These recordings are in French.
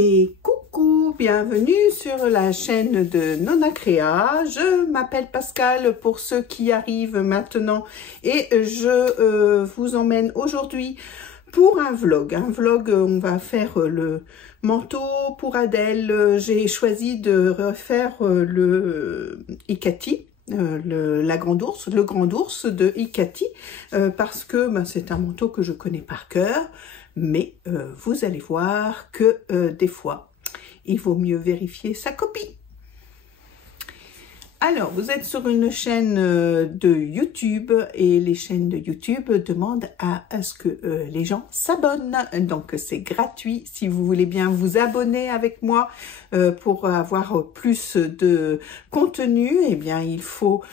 Et coucou, bienvenue sur la chaîne de Nona Créa. Je m'appelle Pascal pour ceux qui arrivent maintenant et je vous emmène aujourd'hui pour un vlog. On va faire le manteau pour Adèle. J'ai choisi de refaire le Hikati. Le grand ours de Hikati parce que c'est un manteau que je connais par cœur, mais vous allez voir que des fois il vaut mieux vérifier sa copie. Alors, vous êtes sur une chaîne de YouTube et les chaînes de YouTube demandent à ce que les gens s'abonnent. Donc, c'est gratuit. Si vous voulez bien vous abonner avec moi pour avoir plus de contenu, eh bien, il faut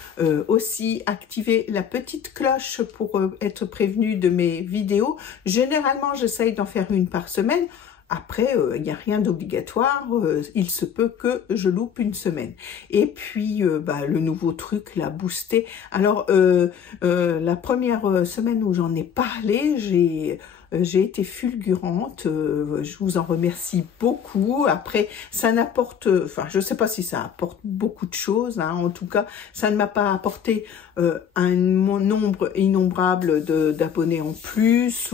aussi activer la petite cloche pour être prévenu de mes vidéos. Généralement, j'essaye d'en faire une par semaine. Après, il n'y a rien d'obligatoire, il se peut que je loupe une semaine. Et puis, le nouveau truc, la booster. Alors, la première semaine où j'en ai parlé, j'ai été fulgurante, je vous en remercie beaucoup. Après, ça n'apporte, enfin, je ne sais pas si ça apporte beaucoup de choses, hein. En tout cas, ça ne m'a pas apporté un nombre innombrable d'abonnés en plus,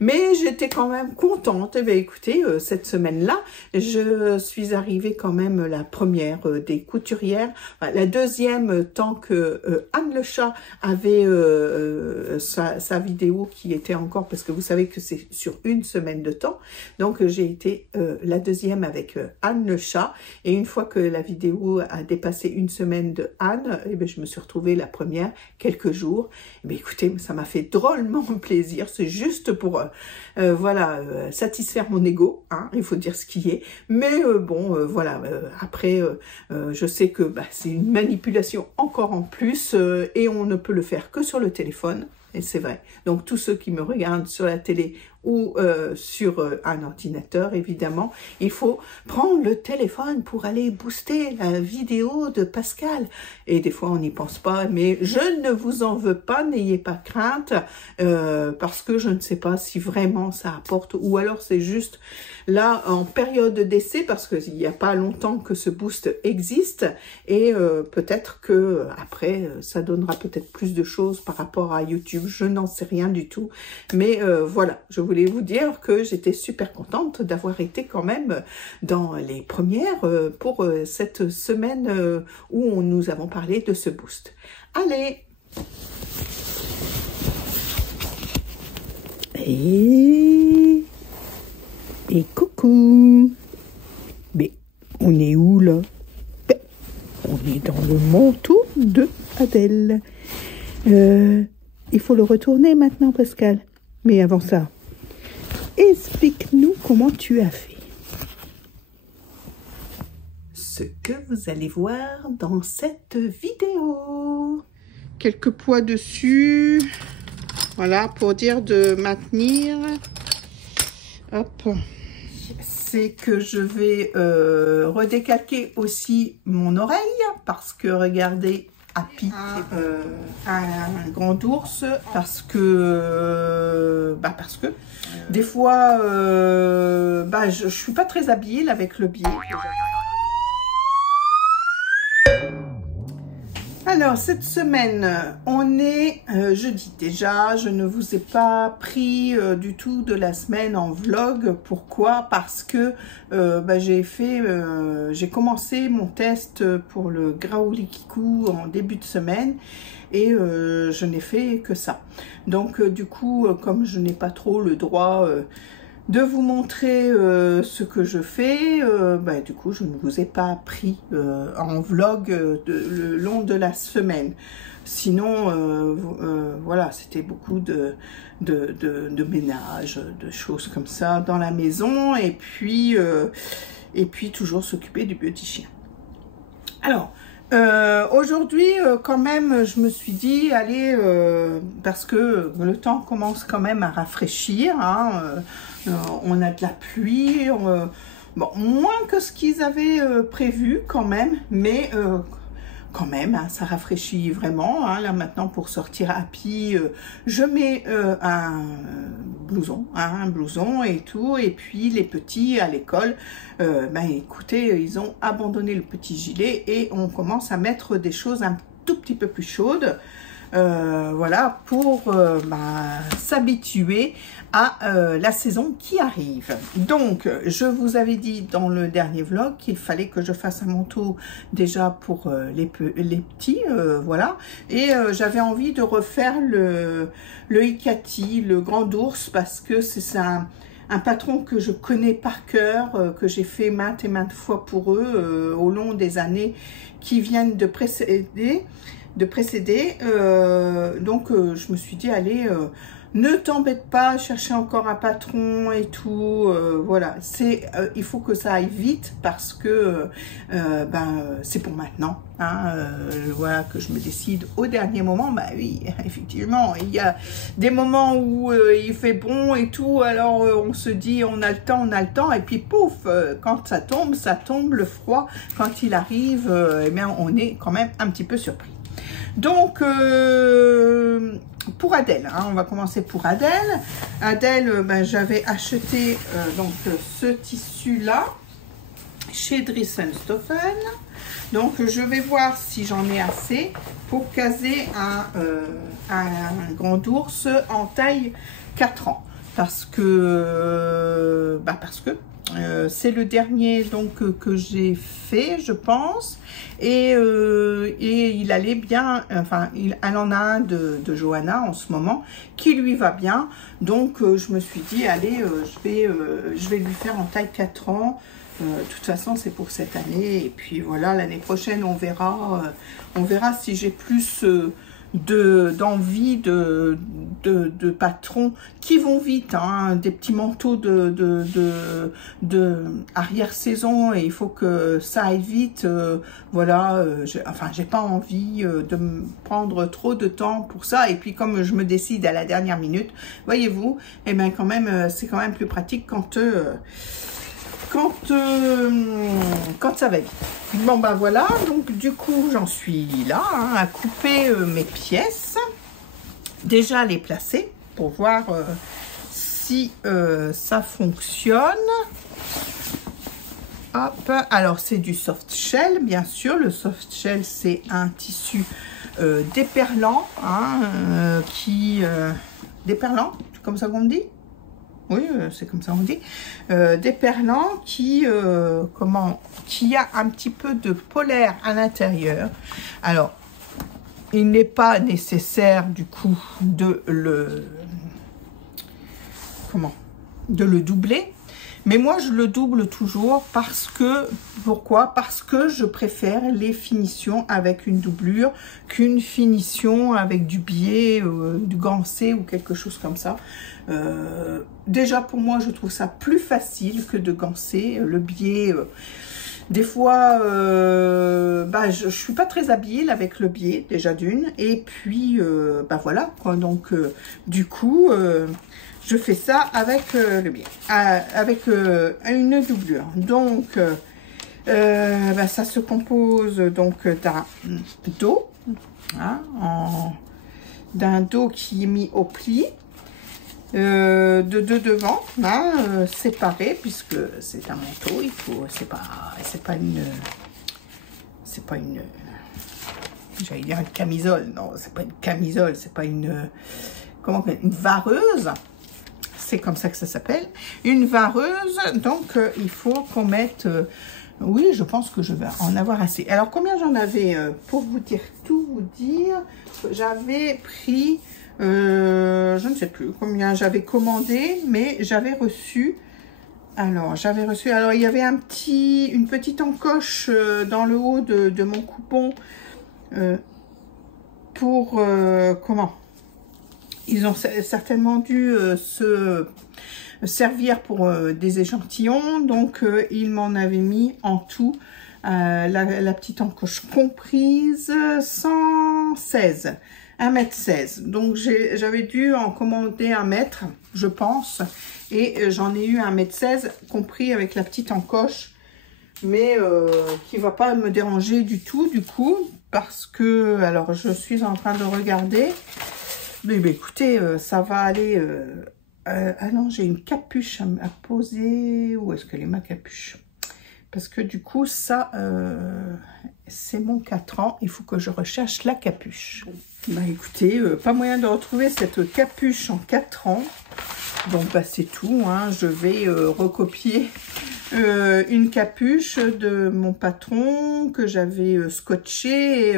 mais j'étais quand même contente. Eh bien, écoutez, cette semaine-là, je suis arrivée quand même la première des couturières, la deuxième tant que Anne le chat avait sa vidéo qui était encore, parce que vous savez que c'est sur une semaine de temps, donc j'ai été la deuxième avec Anne le chat, et une fois que la vidéo a dépassé une semaine de Anne, eh bien, je me suis retrouvée la première quelques jours. Eh bien, écoutez, ça m'a fait drôlement plaisir, c'est juste pour satisfaire mon ego, hein, il faut dire ce qui est, mais après je sais que c'est une manipulation encore en plus et on ne peut le faire que sur le téléphone. Et c'est vrai. Donc, tous ceux qui me regardent sur la télé ou sur un ordinateur, évidemment, il faut prendre le téléphone pour aller booster la vidéo de Pascal. Et des fois, on n'y pense pas, mais je ne vous en veux pas, n'ayez pas crainte, parce que je ne sais pas si vraiment ça apporte, ou alors c'est juste là en période d'essai, parce qu'il n'y a pas longtemps que ce boost existe, et peut-être que après ça donnera peut-être plus de choses par rapport à YouTube, je n'en sais rien du tout, mais voilà, je voulais vous dire que j'étais super contente d'avoir été quand même dans les premières pour cette semaine où nous avons parlé de ce boost. Allez! Et coucou! Mais on est où là? On est dans le manteau de Adèle. Il faut le retourner maintenant, Pascal. Mais avant ça, explique-nous comment tu as fait. Ce que vous allez voir dans cette vidéo. Quelques poids dessus. Voilà, pour dire de maintenir. Hop. C'est que je vais redécalquer aussi mon oreille. Parce que, regardez, Happy, un grand ours, parce que des fois je suis pas très habile avec le biais. Alors, cette semaine, on est jeudi déjà. Je ne vous ai pas pris du tout de la semaine en vlog. Pourquoi? Parce que j'ai commencé mon test pour le Graolikiku en début de semaine et je n'ai fait que ça. Donc, du coup, comme je n'ai pas trop le droit de vous montrer ce que je fais, du coup je ne vous ai pas pris en vlog le long de la semaine. Sinon voilà, c'était beaucoup de ménage, de choses comme ça dans la maison, et puis toujours s'occuper du petit chien. Alors aujourd'hui, quand même, je me suis dit, allez, parce que le temps commence quand même à rafraîchir, hein, on a de la pluie, bon, moins que ce qu'ils avaient prévu quand même, mais quand même, hein, ça rafraîchit vraiment. Hein. Là maintenant pour sortir happy, je mets un blouson et tout. Et puis les petits à l'école, ben écoutez, ils ont abandonné le petit gilet et on commence à mettre des choses un tout petit peu plus chaudes. Voilà, pour s'habituer à la saison qui arrive. Donc, je vous avais dit dans le dernier vlog qu'il fallait que je fasse un manteau déjà pour les petits, voilà. Et j'avais envie de refaire le Hikati, le grand ours, parce que c'est un patron que je connais par cœur, que j'ai fait maintes et maintes fois pour eux au long des années qui viennent de précéder. Donc je me suis dit allez, ne t'embête pas, chercher encore un patron et tout, voilà, il faut que ça aille vite parce que c'est pour maintenant, hein, voilà, que je me décide au dernier moment. Bah oui, effectivement, il y a des moments où il fait bon et tout, alors on se dit on a le temps, et puis pouf, quand ça tombe, le froid, quand il arrive, eh bien on est quand même un petit peu surpris. Donc, pour Adèle, hein, on va commencer pour Adèle. Adèle, j'avais acheté donc ce tissu-là chez Dressenstoffen. Donc, je vais voir si j'en ai assez pour caser un grand ours en taille 4 ans. Parce que c'est le dernier donc que j'ai fait, je pense, et il allait bien. Enfin, elle en a un de Johanna en ce moment qui lui va bien. Donc, je me suis dit, allez, je vais lui faire en taille 4 ans. De toute façon, c'est pour cette année. Et puis voilà, l'année prochaine, on verra si j'ai plus d'envie de patrons qui vont vite, hein, des petits manteaux de arrière-saison, et il faut que ça aille vite, voilà, j'ai pas envie de me prendre trop de temps pour ça, et puis comme je me décide à la dernière minute, voyez-vous, et bien quand même, c'est quand même plus pratique quand ça va vite. Bon voilà, donc du coup j'en suis là, hein, à couper mes pièces, déjà les placer pour voir si ça fonctionne. Hop, alors c'est du soft shell, bien sûr. Le soft shell, c'est un tissu déperlant, hein, déperlant, c'est comme ça qu'on dit? Oui, c'est comme ça on dit. Déperlant qui a un petit peu de polaire à l'intérieur. Alors, il n'est pas nécessaire du coup de le doubler. Mais moi, je le double toujours parce que, pourquoi? Parce que je préfère les finitions avec une doublure qu'une finition avec du biais, du gancé ou quelque chose comme ça. Déjà, pour moi, je trouve ça plus facile que de gancer. Le biais, des fois, je suis pas très habile avec le biais, déjà d'une. Et puis, voilà, quoi. Donc, du coup... je fais ça avec le biais, avec une doublure. Donc, ça se compose donc d'un dos, hein, d'un dos qui est mis au pli, de deux devant, hein, séparés, puisque c'est un manteau. Il faut, c'est pas une, j'allais dire une camisole. Non, c'est pas une camisole, c'est pas une, une vareuse. C'est comme ça que ça s'appelle, une vareuse. Donc, il faut qu'on mette... oui, je pense que je vais en avoir assez. Alors, combien j'en avais, pour vous dire, j'avais pris, je ne sais plus combien j'avais commandé, mais j'avais reçu... Alors, il y avait une petite encoche dans le haut de mon coupon pour, ils ont certainement dû se servir pour des échantillons. Donc, ils m'en avaient mis en tout, la petite encoche comprise, 116. 1,16 m. Donc, j'avais dû en commander 1 mètre, je pense. Et j'en ai eu 1,16 m compris avec la petite encoche. Mais qui ne va pas me déranger du tout, du coup. parce que, alors je suis en train de regarder, mais écoutez, ça va aller, ah non, j'ai une capuche à poser, où est-ce qu'elle est ma capuche? Parce que du coup, ça, c'est mon 4 ans, il faut que je recherche la capuche. Bah écoutez, pas moyen de retrouver cette capuche en 4 ans, donc bah c'est tout, hein. Je vais recopier une capuche de mon patron que j'avais scotché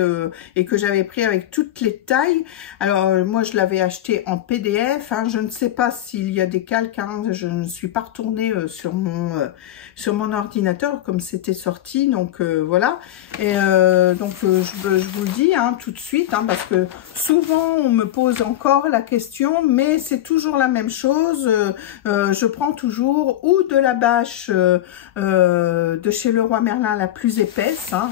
et que j'avais pris avec toutes les tailles. Alors moi je l'avais acheté en PDF, hein. Je ne sais pas s'il y a des calques, hein. Je ne suis pas retournée sur mon ordinateur comme c'était sorti, donc voilà. Et donc je vous le dis, hein, tout de suite, hein, parce que souvent on me pose encore la question, mais c'est toujours la même chose. Je prends toujours ou de la bâche de chez Leroy Merlin, la plus épaisse, hein,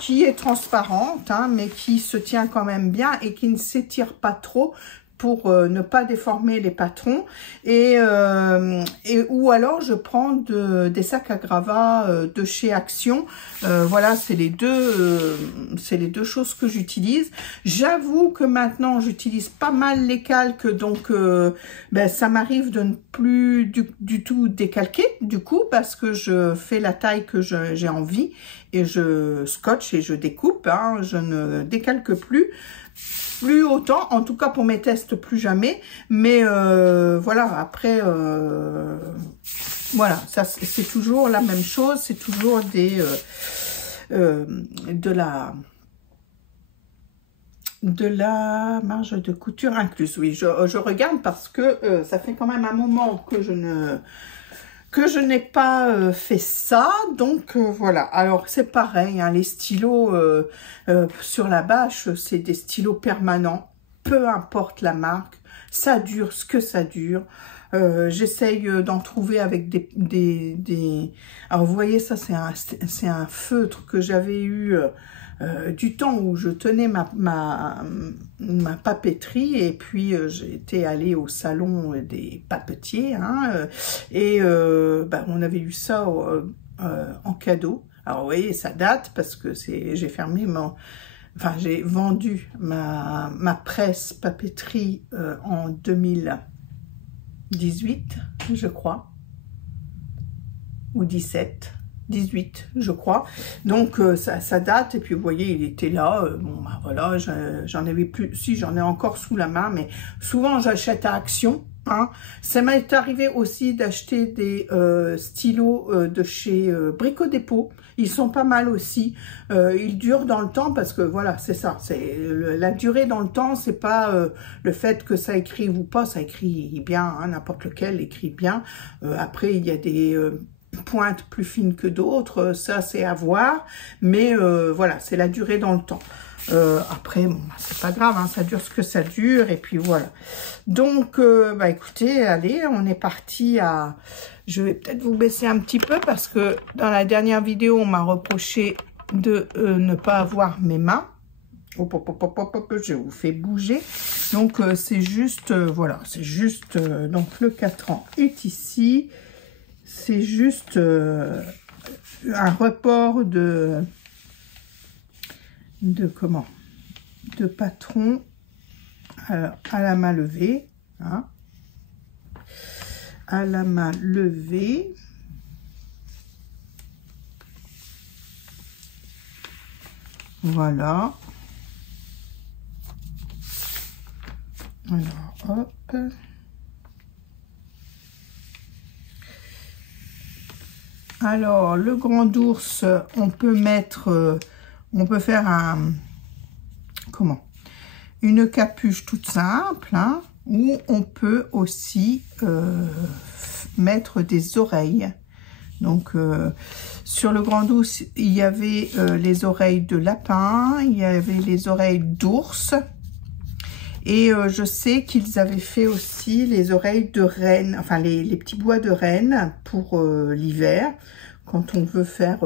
qui est transparente, hein, mais qui se tient quand même bien et qui ne s'étire pas trop pour ne pas déformer les patrons, ou alors je prends des sacs à gravats de chez Action. Voilà, c'est les deux choses que j'utilise. J'avoue que maintenant j'utilise pas mal les calques, donc ben, ça m'arrive de ne plus du tout décalquer, du coup, parce que je fais la taille que j'ai envie et je scotche et je découpe, hein, je ne décalque plus autant, en tout cas pour mes tests, plus jamais. Mais voilà, après, voilà, ça c'est toujours la même chose, c'est toujours de la marge de couture incluse. Oui, je regarde parce que ça fait quand même un moment que je n'ai pas fait ça, donc voilà. Alors c'est pareil, hein, les stylos sur la bâche, c'est des stylos permanents, peu importe la marque, ça dure ce que ça dure. J'essaye d'en trouver avec des... Alors vous voyez, ça c'est un feutre que j'avais eu du temps où je tenais ma papeterie, et puis j'étais allée au salon des papetiers, hein, et bah, on avait eu ça en cadeau. Alors vous voyez, ça date parce que j'ai fermé enfin j'ai vendu ma presse papeterie en 2018, je crois, ou 18, je crois. Donc ça date, et puis vous voyez, il était là. Bon bah voilà, j'en avais plus, si j'en ai encore sous la main, mais souvent j'achète à Action, hein. Ça m'est arrivé aussi d'acheter des stylos de chez Brico Dépôt. Ils sont pas mal aussi. Ils durent dans le temps, parce que voilà, c'est ça, c'est la durée dans le temps, c'est pas le fait que ça écrive ou pas, ça écrit bien, hein, n'importe lequel écrit bien. Après il y a des pointes plus fines que d'autres, ça c'est à voir, mais voilà, c'est la durée dans le temps. Après, bon, c'est pas grave, hein, ça dure ce que ça dure, et puis voilà. Donc, bah écoutez, allez, on est parti à... Je vais peut-être vous baisser un petit peu, parce que dans la dernière vidéo, on m'a reproché de ne pas avoir mes mains. Hop, hop, hop, hop, hop, hop, je vous fais bouger. Donc, c'est juste, voilà, c'est juste, donc le 4 ans est ici. C'est juste un report de patron à la main levée, hein, à la main levée. Voilà. Alors, hop. Alors, le grand ours, on peut mettre, on peut faire une capuche toute simple, hein, ou on peut aussi mettre des oreilles. Donc, sur le grand ours, il y avait les oreilles de lapin, il y avait les oreilles d'ours. Et je sais qu'ils avaient fait aussi les oreilles de renne, enfin les petits bois de renne pour l'hiver, quand on veut faire,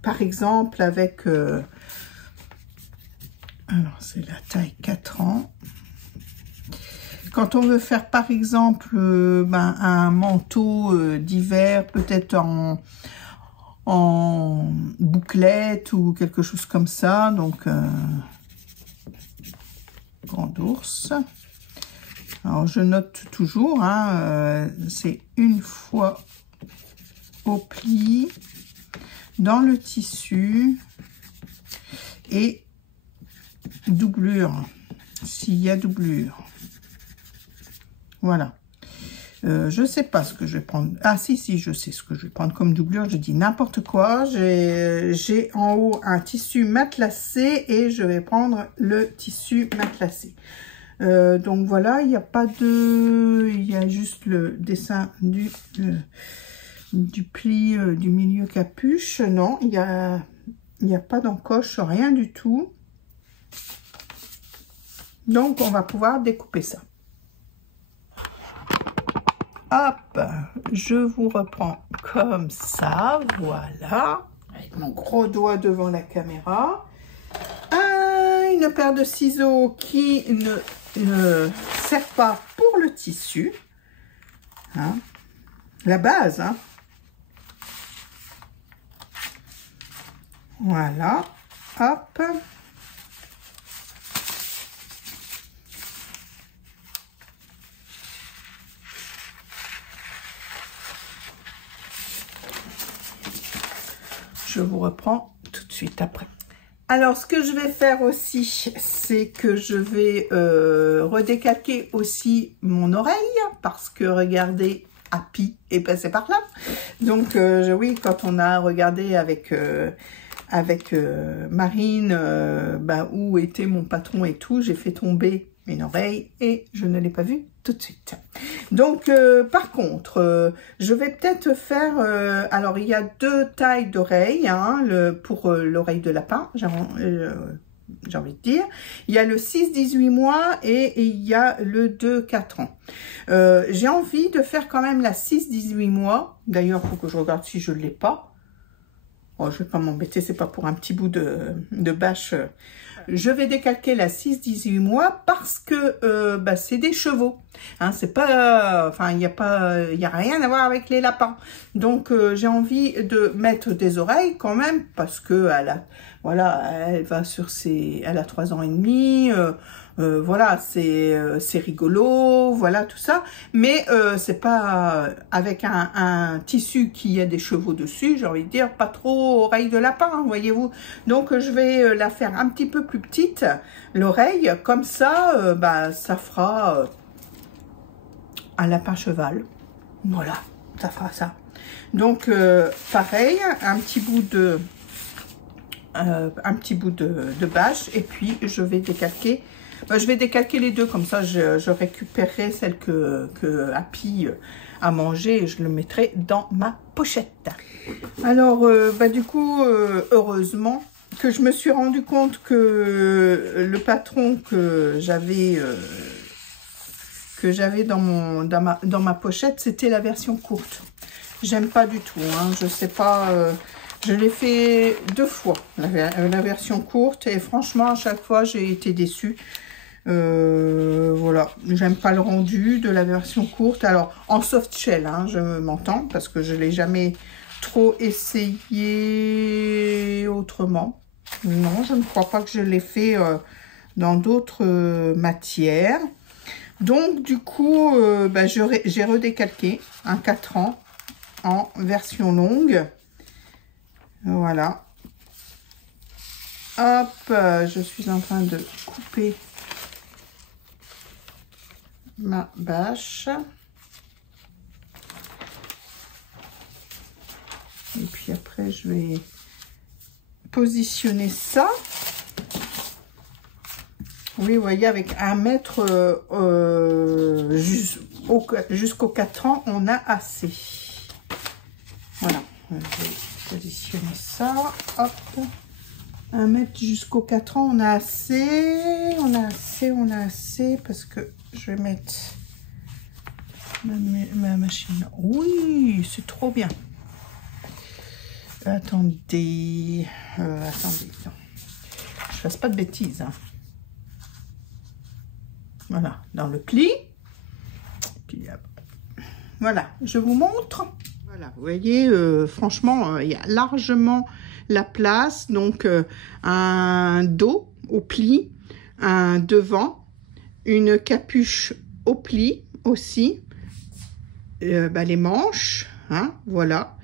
par exemple, avec, alors c'est la taille 4 ans, quand on veut faire par exemple un manteau d'hiver, peut-être en bouclette ou quelque chose comme ça. Donc, grand ours. Alors, je note toujours, hein, c'est une fois au pli, dans le tissu et doublure, s'il y a doublure. Voilà. Je sais pas ce que je vais prendre. Ah si, je sais ce que je vais prendre comme doublure. Je dis n'importe quoi. J'ai en haut un tissu matelassé et je vais prendre le tissu matelassé. Donc voilà, il n'y a pas de... Il y a juste le dessin du pli du milieu capuche. Non, il n'y a pas d'encoche, rien du tout. Donc on va pouvoir découper ça. Hop, je vous reprends comme ça, voilà, avec mon gros doigt devant la caméra. Une paire de ciseaux qui ne sert pas pour le tissu, hein, la base, hein. Voilà, hop. Je vous reprends tout de suite après. Alors, ce que je vais faire aussi, c'est que je vais redécalquer aussi mon oreille, parce que regardez, Happy est passé par là. Donc, oui, quand on a regardé avec Marine, où était mon patron et tout, j'ai fait tomber une oreille et je ne l'ai pas vue tout de suite. Donc, par contre, je vais peut-être faire... alors, il y a deux tailles d'oreilles, hein, pour l'oreille de lapin, j'ai envie de dire. Il y a le 6-18 mois et il y a le 2-4 ans. J'ai envie de faire quand même la 6-18 mois. D'ailleurs, il faut que je regarde si je ne l'ai pas. Oh, je ne vais pas m'embêter, c'est pas pour un petit bout de bâche. Je vais décalquer la 6-18 mois parce que c'est des chevaux. Hein, c'est pas, enfin, il y a rien à voir avec les lapins. Donc, j'ai envie de mettre des oreilles quand même parce que voilà, elle va sur elle a 3 ans et demi. Voilà, c'est rigolo, voilà tout ça, mais c'est pas avec un tissu qui a des chevaux dessus, j'ai envie de dire, pas trop oreille de lapin, voyez-vous. Donc je vais la faire un petit peu plus petite, l'oreille, comme ça, ça fera un lapin cheval, voilà, ça fera ça. Donc pareil, un petit bout de bâche, et puis je vais décalquer. Je vais décalquer les deux, comme ça je récupérerai celle que Happy a mangé et je le mettrai dans ma pochette. Alors, du coup, heureusement que je me suis rendu compte que le patron que j'avais dans ma pochette, c'était la version courte. J'aime pas du tout, hein, je sais pas... je l'ai fait 2 fois, la version courte, et franchement, à chaque fois, j'ai été déçue. Voilà, j'aime pas le rendu de la version courte. Alors, en soft shell, hein, je m'entends, parce que je l'ai jamais trop essayé autrement. Non, je ne crois pas que je l'ai fait dans d'autres matières. Donc, du coup, j'ai redécalqué un 4 ans en version longue. Voilà. Hop, je suis en train de couper ma bâche. Et puis après, je vais positionner ça. Oui, vous voyez, avec 1 mètre jusqu'aux 4 ans, on a assez. Voilà, je vais positionner ça. Hop. 1 mètre jusqu'aux 4 ans, on a assez, parce que je vais mettre ma machine. Oui, c'est trop bien. Attendez, attendez, non. Je fasse pas de bêtises, hein. Voilà, dans le pli. Puis, voilà, je vous montre. Voilà, vous voyez, franchement, il y a largement la place. Donc, un dos au pli, un devant, une capuche au pli aussi, les manches, hein, voilà.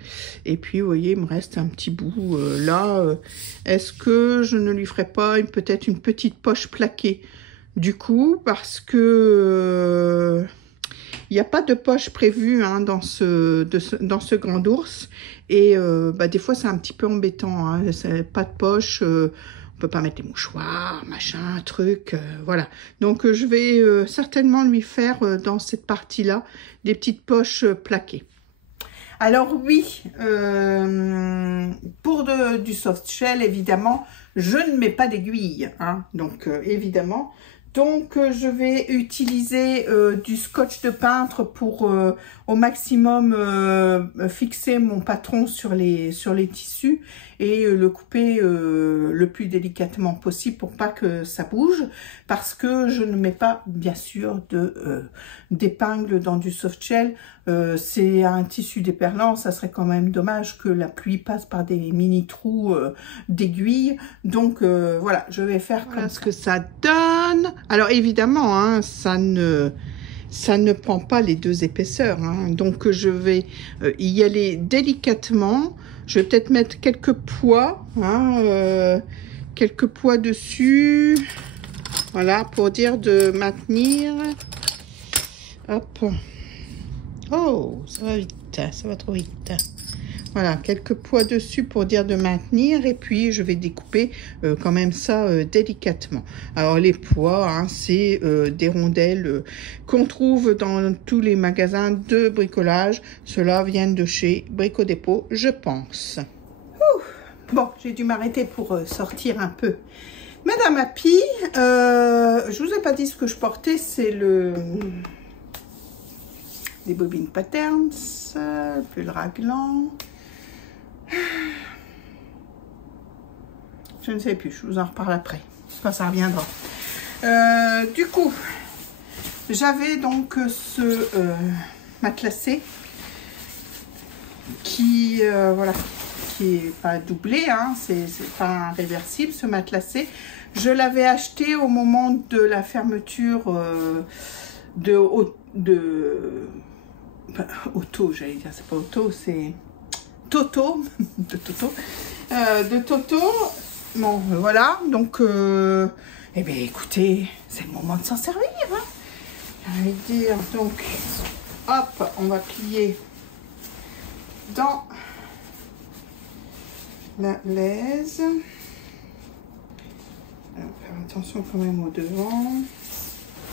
Et puis, vous voyez, il me reste un petit bout là. Est-ce que je ne lui ferai pas peut-être une petite poche plaquée du coup, parce que il n'y a pas de poche prévue hein, dans ce grand ours. Et des fois, c'est un petit peu embêtant. Hein, pas de poche. On peut pas mettre les mouchoirs, machin, truc. Voilà. Donc, je vais certainement lui faire dans cette partie-là des petites poches plaquées. Alors oui, pour du soft shell, évidemment, je ne mets pas d'aiguille. Hein, donc, évidemment... Donc, je vais utiliser du scotch de peintre pour au maximum fixer mon patron sur les tissus et le couper le plus délicatement possible pour pas que ça bouge, parce que je ne mets pas, bien sûr, d'épingle dans du soft shell. C'est un tissu déperlant, ça serait quand même dommage que la pluie passe par des mini trous d'aiguilles. Donc voilà, je vais faire comme ce que ça donne. Alors évidemment, hein, ça ne prend pas les deux épaisseurs. Hein, donc je vais y aller délicatement. Je vais peut-être mettre quelques poids, hein, quelques poids dessus. Voilà, pour dire de maintenir. Hop. Oh, ça va vite, ça va trop vite. Voilà, quelques poids dessus pour dire de maintenir. Et puis, je vais découper quand même ça délicatement. Alors, les poids, hein, c'est des rondelles qu'on trouve dans tous les magasins de bricolage. Ceux-là viennent de chez Brico Dépôt, je pense. Ouh. Bon, j'ai dû m'arrêter pour sortir un peu. Madame Happy, je vous ai pas dit ce que je portais, c'est des bobines Patterns, pull raglan. Je ne sais plus, je vous en reparle après. Ça reviendra. Du coup, j'avais donc ce matelassé qui, voilà, qui est pas doublé, hein, c'est pas un réversible ce matelassé. Je l'avais acheté au moment de la fermeture Auto, j'allais dire, c'est pas Auto, c'est Toto, de Toto. Bon, voilà, donc, eh bien, écoutez, c'est le moment de s'en servir, hein. J'ai envie de dire, donc, hop, on va plier dans la laise. Alors, faire attention quand même au devant.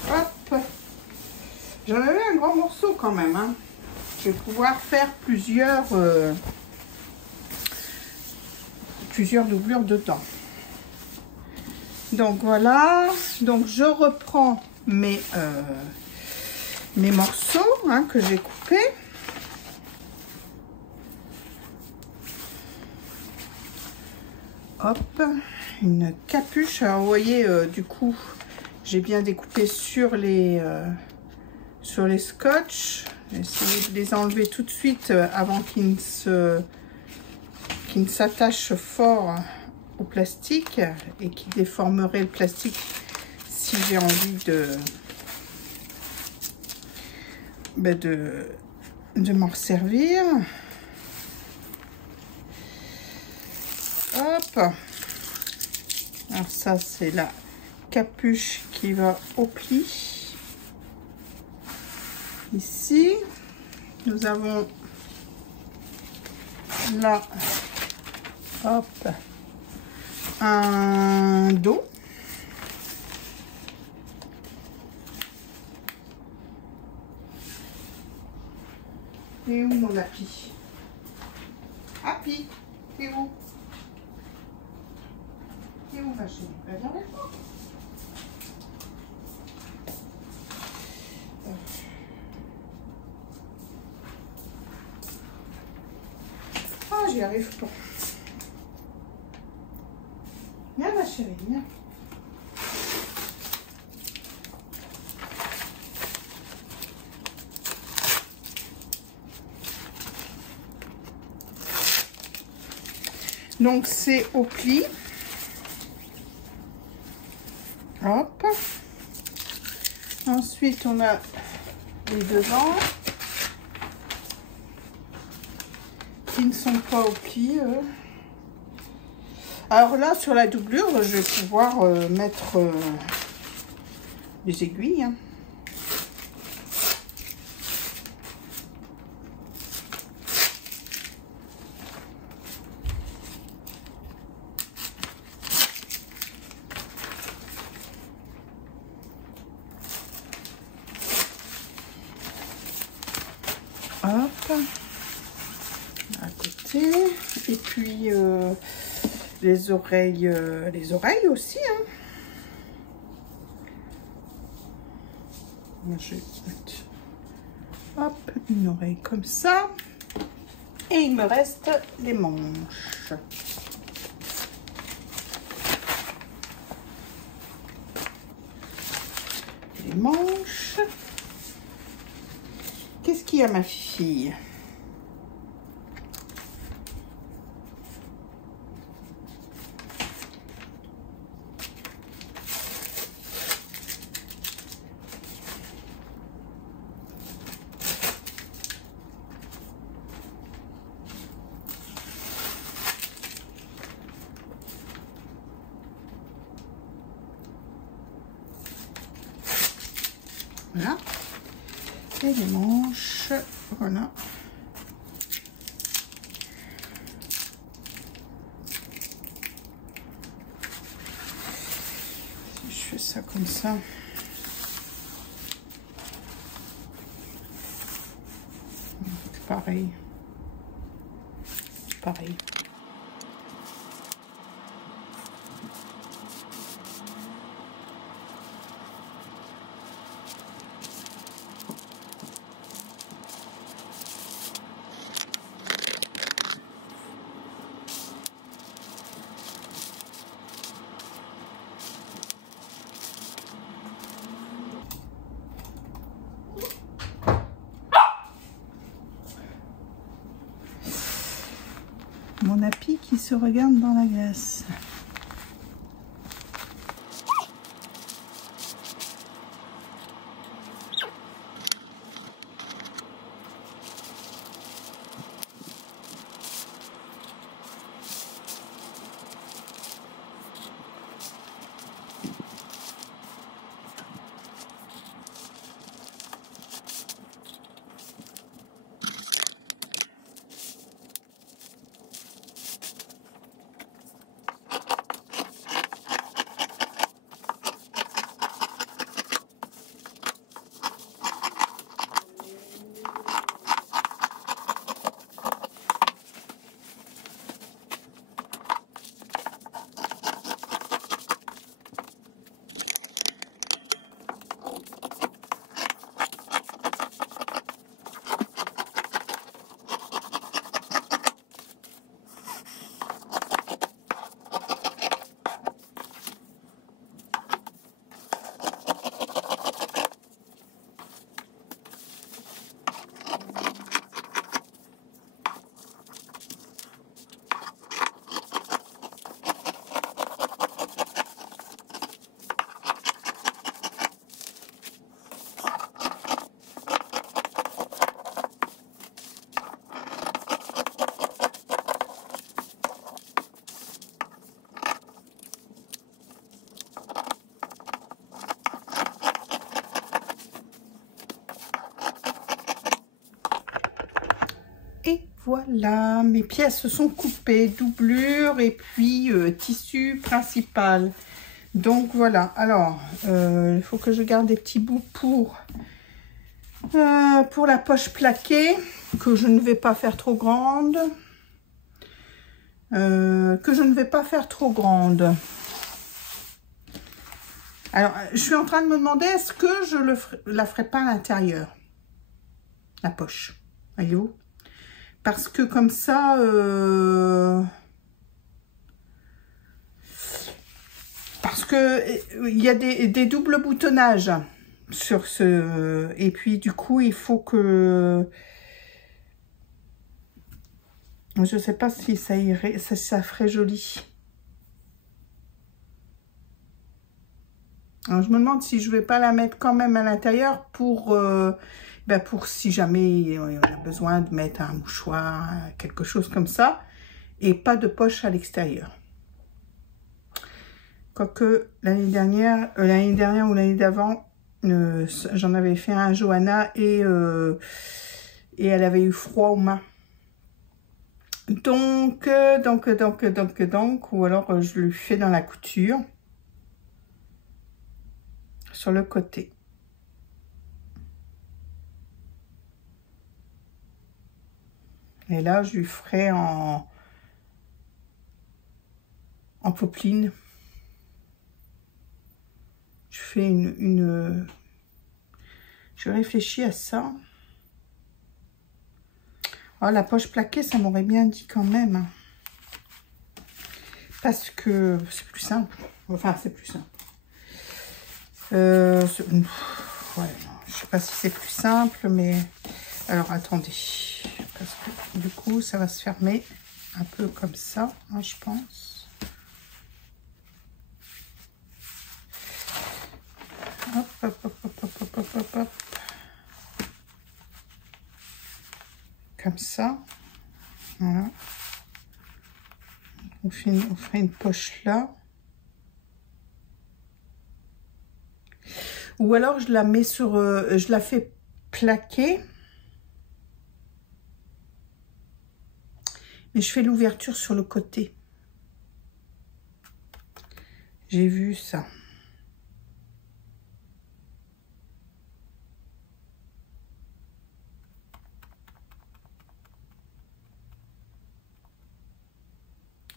Hop. J'en avais un grand morceau quand même, hein. Je vais pouvoir faire plusieurs doublures dedans. Donc voilà, donc je reprends mes morceaux hein, que j'ai coupés. Hop, une capuche. Alors vous voyez, du coup, j'ai bien découpé sur les scotch. J'ai essayé de les enlever tout de suite avant qu'ils ne s'attachent fort au plastique et qui déformerait le plastique si j'ai envie de m'en servir. Hop. Alors ça c'est la capuche qui va au pli. Ici, nous avons là, hop, un dos. Et où mon Happy? Happy, t'es où? T'es où ma chérie? Viens avec moi. Ah, j'y arrive pas. Viens ma chérie, viens. Donc c'est au pli. Hop. Ensuite on a les devants qui ne sont pas au pli. Alors là sur la doublure je vais pouvoir mettre des aiguilles. Hein. Hop, à côté, et puis les oreilles aussi. Hein. Moi, je vais mettre hop, une oreille comme ça, et il me reste les manches. Les manches. Qu'est-ce qu'il y a, ma fille? Voilà. Et les manches, voilà. Si je fais ça comme ça. C'est pareil. Pareil. Mon appui qui se regarde dans la glace. Et voilà, mes pièces sont coupées, doublure et puis tissu principal. Donc voilà, alors il faut que je garde des petits bouts pour la poche plaquée, que je ne vais pas faire trop grande. Alors, je suis en train de me demander, est-ce que je la ferai pas à l'intérieur, la poche, voyez-vous? Parce que comme ça, parce que il y a des doubles boutonnages sur ce, et puis du coup, il faut que Je ne sais pas si ça irait, ça ferait joli. Alors, je me demande si je vais pas la mettre quand même à l'intérieur pour si jamais on a besoin de mettre un mouchoir, quelque chose comme ça, et pas de poche à l'extérieur. Quoique l'année dernière ou l'année d'avant, j'en avais fait un à Johanna et elle avait eu froid aux mains. Donc, ou alors je le fais dans la couture. Sur le côté. Et là, je lui ferai en popeline. Je fais je réfléchis à ça. Oh, la poche plaquée, ça m'aurait bien dit quand même. Parce que c'est plus simple. Enfin, c'est plus simple. Ouais, je sais pas si c'est plus simple, mais alors attendez, parce que du coup ça va se fermer un peu comme ça, hein, je pense. Hop, hop, hop, hop, hop, hop, hop, hop, hop. Comme ça, voilà. On ferait une poche là. Ou alors je la mets sur, je la fais plaquer. Mais je fais l'ouverture sur le côté. J'ai vu ça.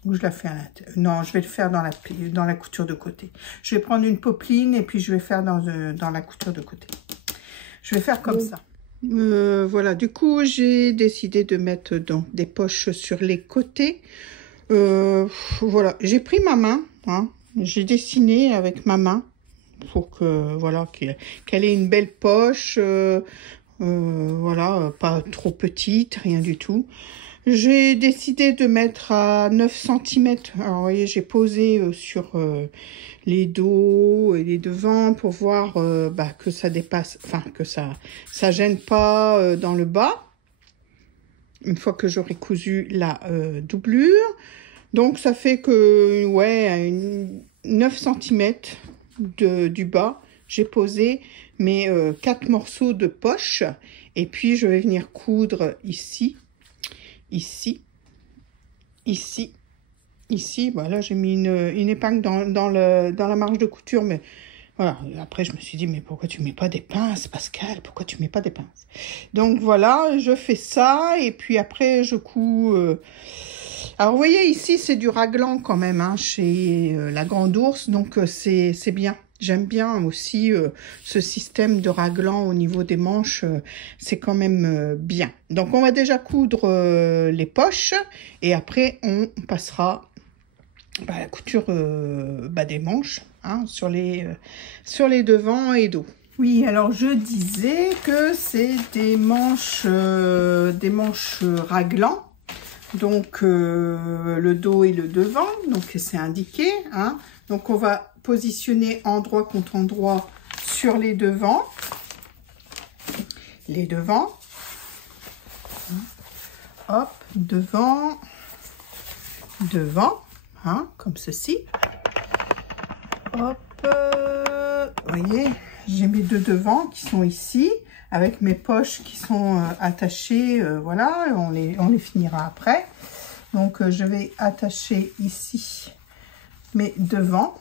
Ou je la fais à l'intérieur. Non, je vais le faire dans la couture de côté. Je vais prendre une popeline et puis je vais faire dans la couture de côté. Je vais faire comme ça. Voilà, du coup, j'ai décidé de mettre donc des poches sur les côtés. Voilà, j'ai pris ma main, hein, j'ai dessiné avec ma main pour que, voilà, qu'elle ait une belle poche. Voilà, pas trop petite, rien du tout. J'ai décidé de mettre à 9 cm. Alors, vous voyez, j'ai posé sur les dos et les devants pour voir que ça dépasse, enfin, que ça gêne pas dans le bas. Une fois que j'aurai cousu la doublure. Donc, ça fait que, ouais, 9 cm du bas, j'ai posé mes 4 morceaux de poche. Et puis, je vais venir coudre ici. Ici, voilà, j'ai mis une épingle dans la marge de couture, mais voilà, après je me suis dit, mais pourquoi tu mets pas des pinces, Pascal, pourquoi tu mets pas des pinces? Donc voilà, je fais ça, et puis après je couds, alors vous voyez ici c'est du raglan quand même, hein, chez la Grande Ourse, donc c'est bien. J'aime bien aussi ce système de raglan au niveau des manches, c'est quand même bien. Donc on va déjà coudre les poches et après on passera à la couture des manches, hein, sur les devants et dos. Oui, alors je disais que c'est des manches raglan. Donc le dos et le devant, donc c'est indiqué, hein. Donc on va positionner endroit contre endroit sur les devants. Hop, devant, hein, comme ceci. Hop, vous voyez, j'ai mes deux devants qui sont ici, avec mes poches qui sont attachées, voilà, on les finira après. Donc je vais attacher ici mes devants.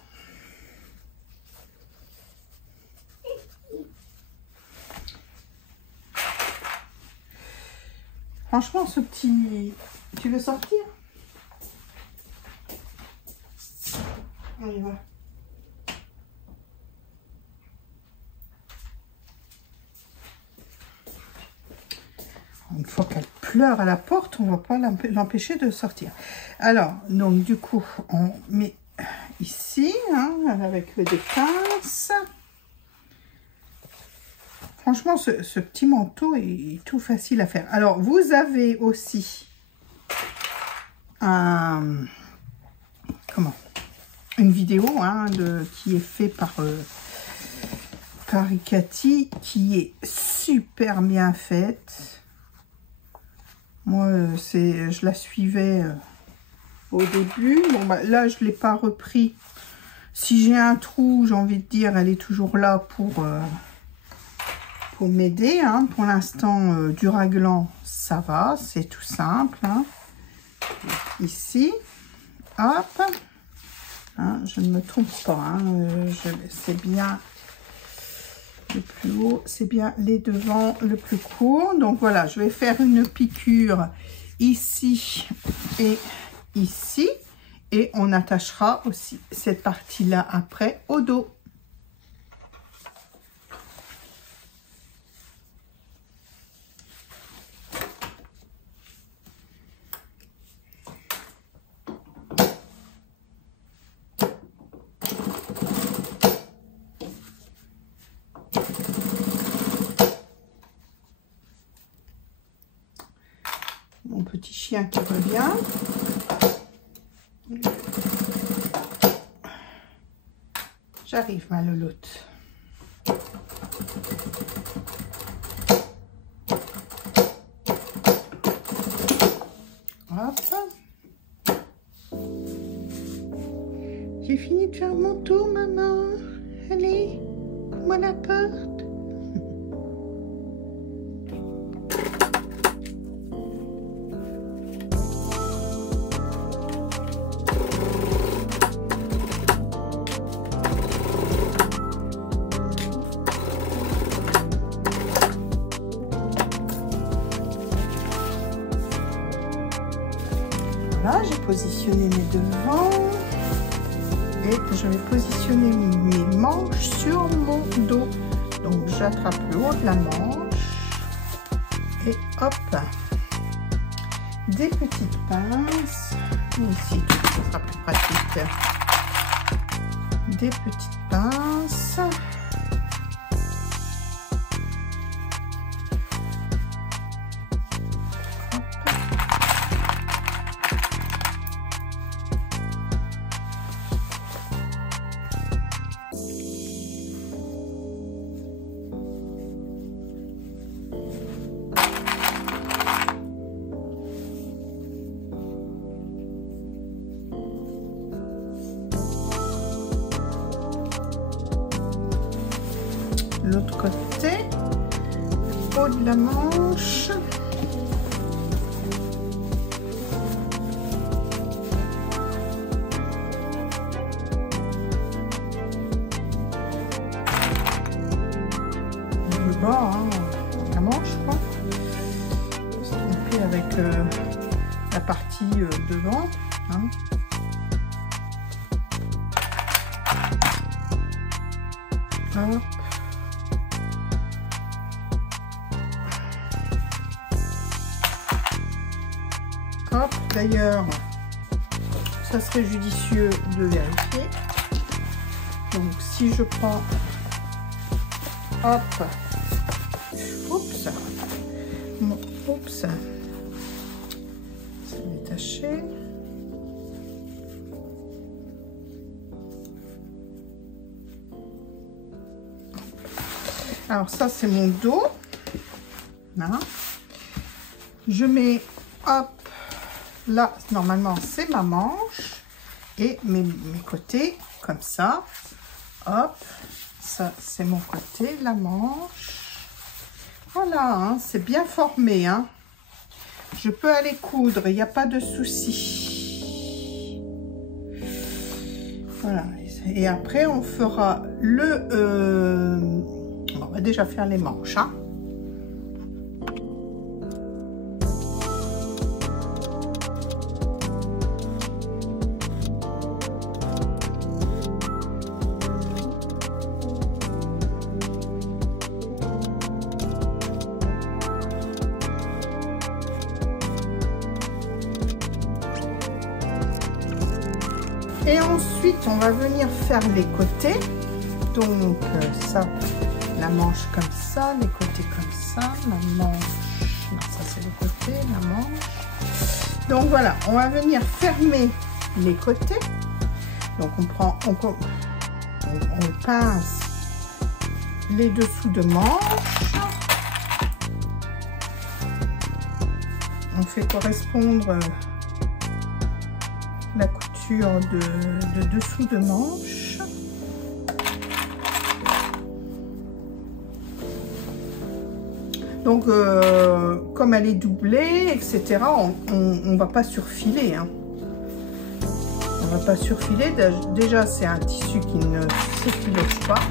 Franchement, ce petit... Tu veux sortir? On y va. Une fois qu'elle pleure à la porte, on ne va pas l'empêcher de sortir. Alors, donc du coup, on met ici, hein, avec des pinces. Franchement, ce petit manteau est tout facile à faire. Alors, vous avez aussi une vidéo hein, qui est faite par Cathy, qui est super bien faite. Moi, je la suivais au début. Bon, bah, là, je ne l'ai pas repris. Si j'ai un trou, j'ai envie de dire, elle est toujours là pour m'aider. Hein. Pour l'instant, du raglan, ça va. C'est tout simple. Hein. Ici, hop. Hein, je ne me trompe pas. Hein. C'est bien le plus haut, c'est bien les devants le plus court. Donc voilà, je vais faire une piqûre ici et ici. Et on attachera aussi cette partie-là après au dos. Mon petit chien qui revient. J'arrive, ma loloute. Hop. J'ai fini de faire mon tour, maman. Allez, ouvre-moi la porte. Voilà, j'ai positionné mes devants et je vais positionner mes manches sur mon dos. Donc j'attrape le haut de la manche et hop, des petites pinces. Ici, ça sera plus pratique. Des petites pinces. L'autre côté, le haut de la manche. Le bas, hein, la manche, quoi. On se tromper avec la partie devant. Hein. Hop. Hop, d'ailleurs, ça serait judicieux de vérifier. Donc, si je prends, hop, oups, oups, c'est détaché. Alors, ça, c'est mon dos. Là. Je mets, hop, là, normalement, c'est ma manche et mes côtés, comme ça. Hop, ça, c'est mon côté, la manche. Voilà, hein, c'est bien formé. Hein. Je peux aller coudre, il n'y a pas de souci. Voilà, et après, on fera on va déjà faire les manches. Hein. Et ensuite, on va venir faire les côtés. Donc, ça, la manche comme ça, les côtés comme ça, la manche. Non, ça c'est le côté, la manche. Donc voilà, on va venir fermer les côtés. Donc on pince les dessous de manches. On fait correspondre la couture de dessous de manche. Donc comme elle est doublée, etc., on va pas surfiler, hein. On va pas surfiler. Déjà c'est un tissu qui ne s'effiloche pas.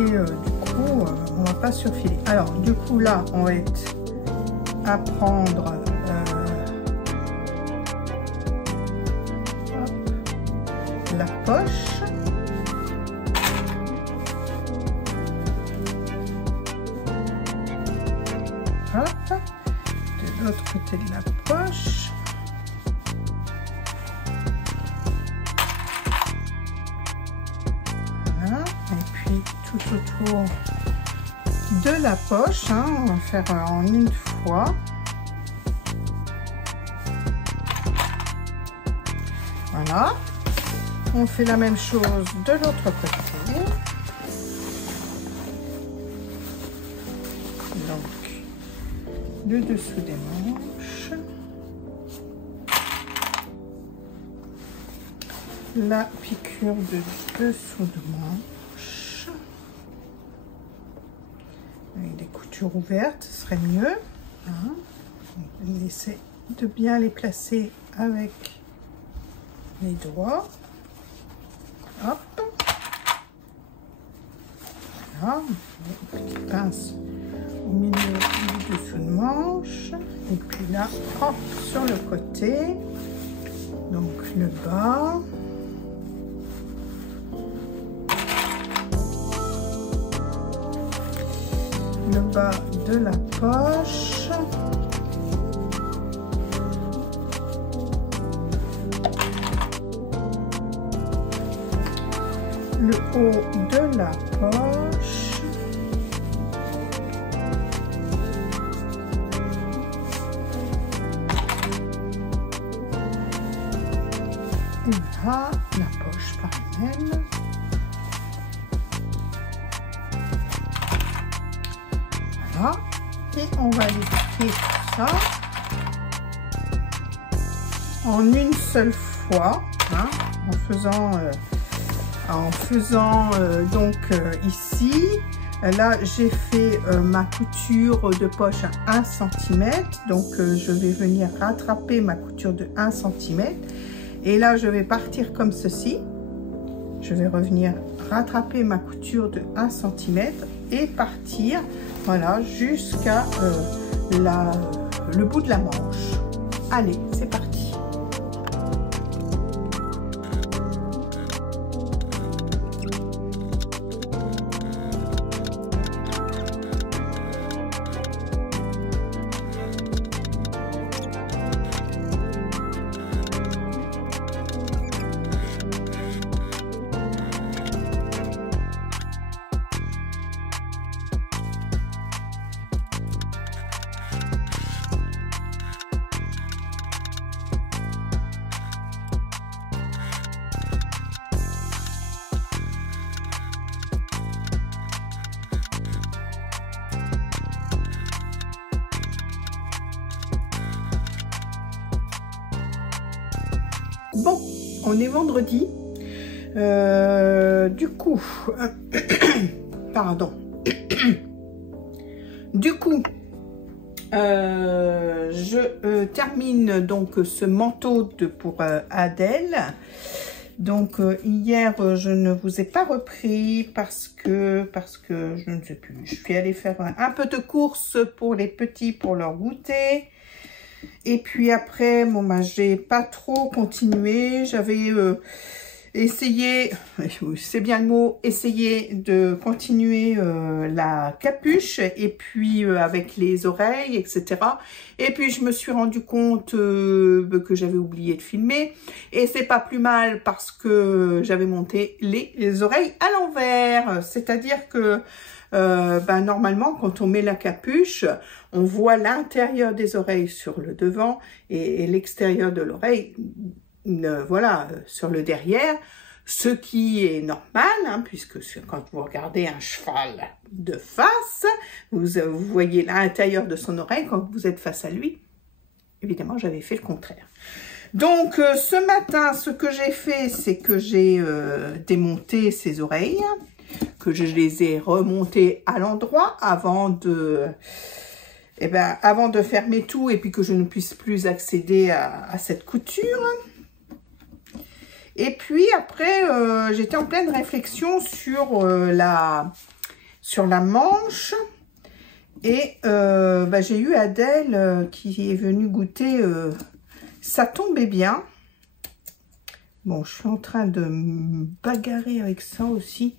Et du coup on va pas surfiler. Alors du coup là on va être à prendre la poche. Hop, de l'autre côté de la poche. Voilà, et puis tout autour de la poche, hein, on va faire en une fois. Voilà, on fait la même chose de l'autre côté. Donc, le dessous des manches, la piqûre de dessous de manche. Avec des coutures ouvertes, ce serait mieux. Hein. On essaie de bien les placer avec les doigts. Hop. Voilà. Une petite pince au milieu du dessous de manche. Et puis là, hop, sur le côté. Donc le bas. Le bas de la poche. Le haut de la poche. Et là, la poche par elle-même. Voilà. Et on va éduquer tout ça en une seule fois, hein, en faisant donc ici, là j'ai fait ma couture de poche à 1 cm, donc je vais venir rattraper ma couture de 1 cm, et là je vais partir comme ceci, je vais revenir rattraper ma couture de 1 cm et partir, voilà, jusqu'à le bout de la manche. Allez, c'est parti. Bon, on est vendredi. Du coup, pardon. Du coup, je termine donc ce manteau pour Adèle. Donc hier, je ne vous ai pas repris parce que je ne sais plus. Je suis allée faire un peu de course pour les petits pour leur goûter. Et puis après, bon, bah, j'ai pas trop continué. J'avais essayé, c'est bien le mot, essayer de continuer la capuche et puis avec les oreilles, etc. Et puis je me suis rendu compte que j'avais oublié de filmer. Et c'est pas plus mal parce que j'avais monté les oreilles à l'envers. C'est-à-dire que normalement, quand on met la capuche, on voit l'intérieur des oreilles sur le devant et l'extérieur de l'oreille, voilà, sur le derrière. Ce qui est normal, hein, puisque quand vous regardez un cheval de face, vous voyez l'intérieur de son oreille quand vous êtes face à lui. Évidemment, j'avais fait le contraire. Donc, ce matin, ce que j'ai fait, c'est que j'ai démonté ses oreilles, que je les ai remontées à l'endroit avant de fermer tout et puis que je ne puisse plus accéder à cette couture. Et puis après, j'étais en pleine réflexion sur la manche. Et j'ai eu Adèle qui est venue goûter. Ça tombait bien. Bon, je suis en train de me bagarrer avec ça aussi.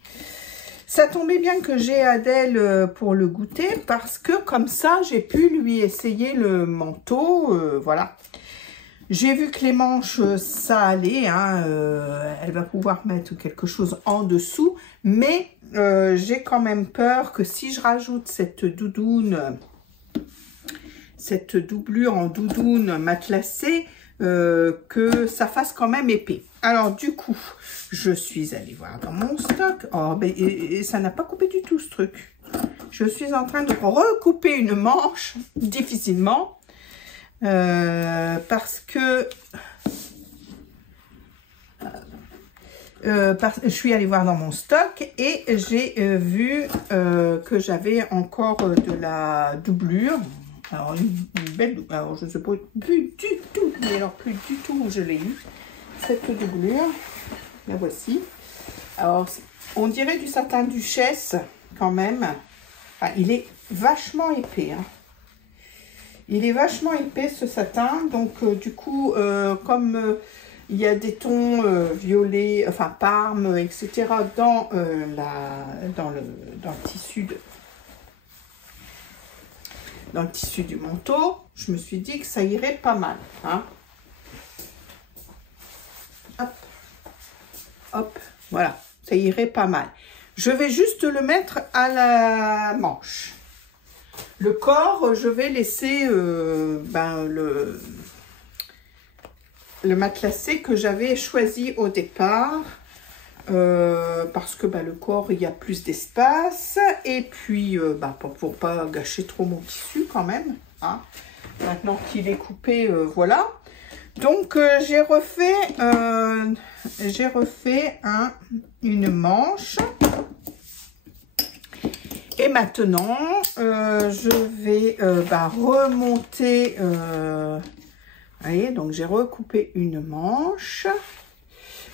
Ça tombait bien que j'ai Adèle pour le goûter parce que comme ça, j'ai pu lui essayer le manteau. Voilà. J'ai vu que les manches, ça allait, hein, elle va pouvoir mettre quelque chose en dessous, mais j'ai quand même peur que si je rajoute cette doudoune, cette doublure en doudoune matelassée, que ça fasse quand même épais. Alors du coup, je suis allée voir dans mon stock, oh, et ça n'a pas coupé du tout ce truc. Je suis en train de recouper une manche, difficilement. Parce que je suis allée voir dans mon stock et j'ai vu que j'avais encore de la doublure. Alors une belle doublure. Alors je ne sais pas plus du tout, mais alors plus du tout où je l'ai eu cette doublure. La voici. Alors on dirait du satin duchesse quand même. Enfin, il est vachement épais, hein. Il est vachement épais ce satin, donc du coup, comme il y a des tons violets, enfin parme, etc. dans le tissu du manteau, je me suis dit que ça irait pas mal, hein. Hop, hop, voilà, ça irait pas mal. Je vais juste le mettre à la manche. Le corps, je vais laisser le matelassé que j'avais choisi au départ parce que le corps, il y a plus d'espace et puis pour pas gâcher trop mon tissu quand même, hein. Maintenant qu'il est coupé, voilà. Donc j'ai refait une manche. Et maintenant, je vais remonter, vous voyez, donc j'ai recoupé une manche.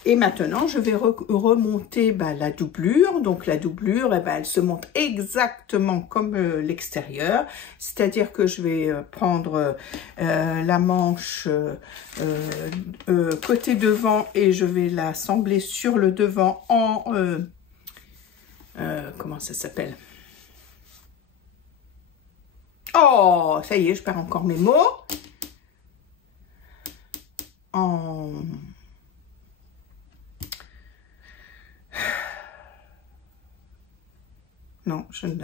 Et maintenant, je vais remonter la doublure. Donc la doublure, elle se monte exactement comme l'extérieur. C'est-à-dire que je vais prendre la manche côté devant et je vais l'assembler sur le devant en... comment ça s'appelle ? Oh, ça y est, je perds encore mes mots. Non, je ne...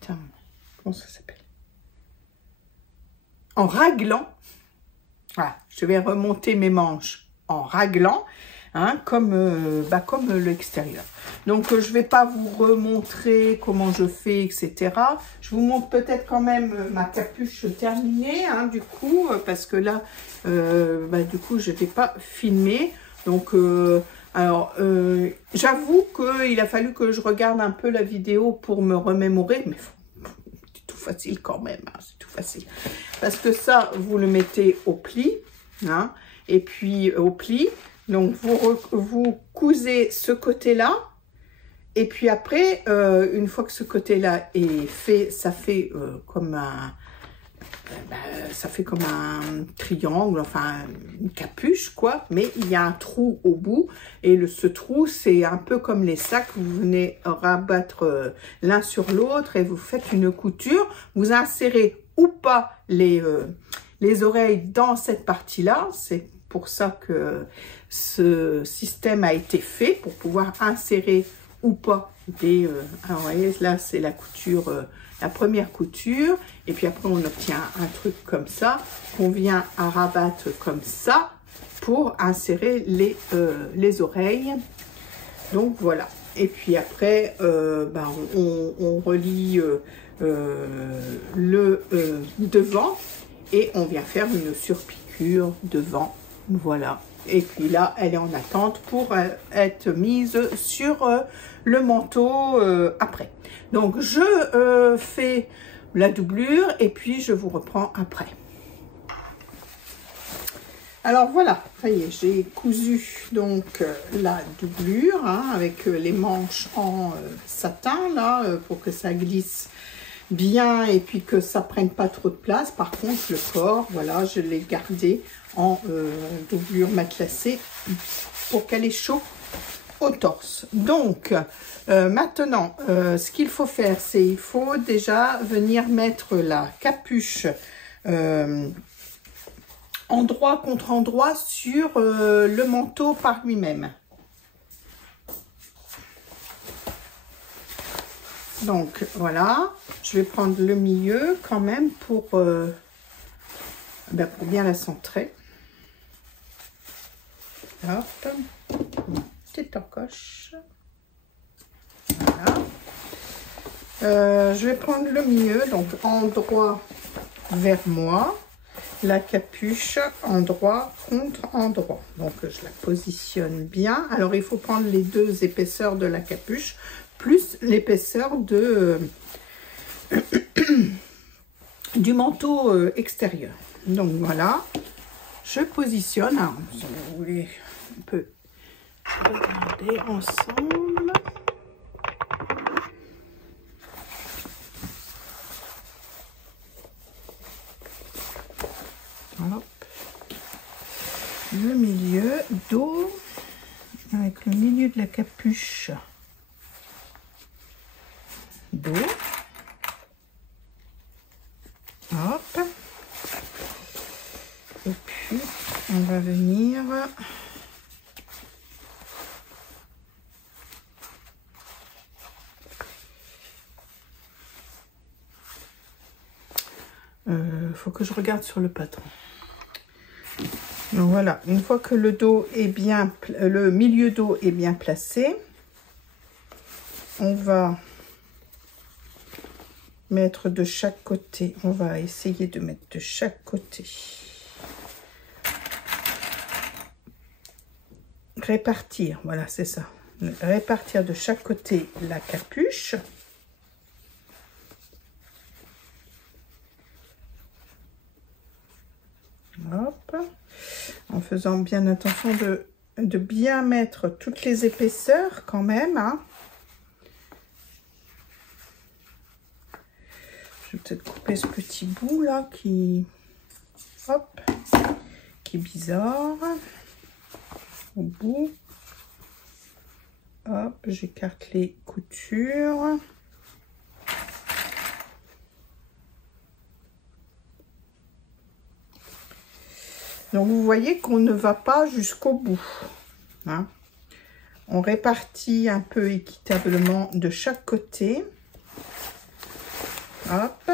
Tiens, comment ça s'appelle? En raglant. Voilà, je vais remonter mes manches en raglant, hein, comme l'extérieur. Donc, je ne vais pas vous remontrer comment je fais, etc. Je vous montre peut-être quand même ma capuche terminée, hein, du coup, parce que là, du coup, je n'ai pas filmé. Donc, j'avoue qu'il a fallu que je regarde un peu la vidéo pour me remémorer, mais c'est tout facile quand même, hein, c'est tout facile. Parce que ça, vous le mettez au pli, hein, et puis au pli. Donc, vous cousez ce côté-là. Et puis après, une fois que ce côté-là est fait, ça fait comme un triangle, enfin une capuche, quoi. Mais il y a un trou au bout. Et ce trou, c'est un peu comme les sacs. Vous venez rabattre l'un sur l'autre et vous faites une couture. Vous insérez ou pas les oreilles dans cette partie-là. C'est pour ça que ce système a été fait pour pouvoir insérer ou pas des... alors, vous voyez, là, c'est la couture, la première couture. Et puis après, on obtient un truc comme ça, qu'on vient à rabattre comme ça pour insérer les oreilles. Donc, voilà. Et puis après, on relie le devant et on vient faire une surpiqûre devant. Voilà. Et puis là, elle est en attente pour être mise sur le manteau après. Donc, je fais la doublure et puis je vous reprends après. Alors voilà, ça y est, j'ai cousu donc la doublure avec les manches en satin là pour que ça glisse bien et puis que ça prenne pas trop de place. Par contre, le corps, voilà, je l'ai gardé en doublure matelassée pour qu'elle ait chaud au torse. Donc, maintenant, ce qu'il faut faire, c'est il faut déjà venir mettre la capuche endroit contre endroit sur le manteau par lui-même. Donc, voilà. Je vais prendre le milieu quand même pour bien la centrer. Hop. Une petite encoche. Voilà. Je vais prendre le milieu, donc endroit vers moi. La capuche endroit contre endroit. Donc, je la positionne bien. Alors, il faut prendre les deux épaisseurs de la capuche plus l'épaisseur de du manteau extérieur. Donc, voilà. Je positionne. Alors, si vous voulez, on peut regarder ensemble. Hop. Le milieu, dos, avec le milieu de la capuche, dos, hop, et puis on va venir faut que je regarde sur le patron. Donc voilà, une fois que le dos est bien, le milieu dos est bien placé, on va mettre de chaque côté. On va essayer de mettre de chaque côté. Répartir, voilà, c'est ça. Répartir de chaque côté la capuche. Hop. En faisant bien attention de bien mettre toutes les épaisseurs quand même. Hein. Je vais peut-être couper ce petit bout là qui est bizarre. Au bout. Hop, j'écarte les coutures. Donc, vous voyez qu'on ne va pas jusqu'au bout. Hein. On répartit un peu équitablement de chaque côté. Hop.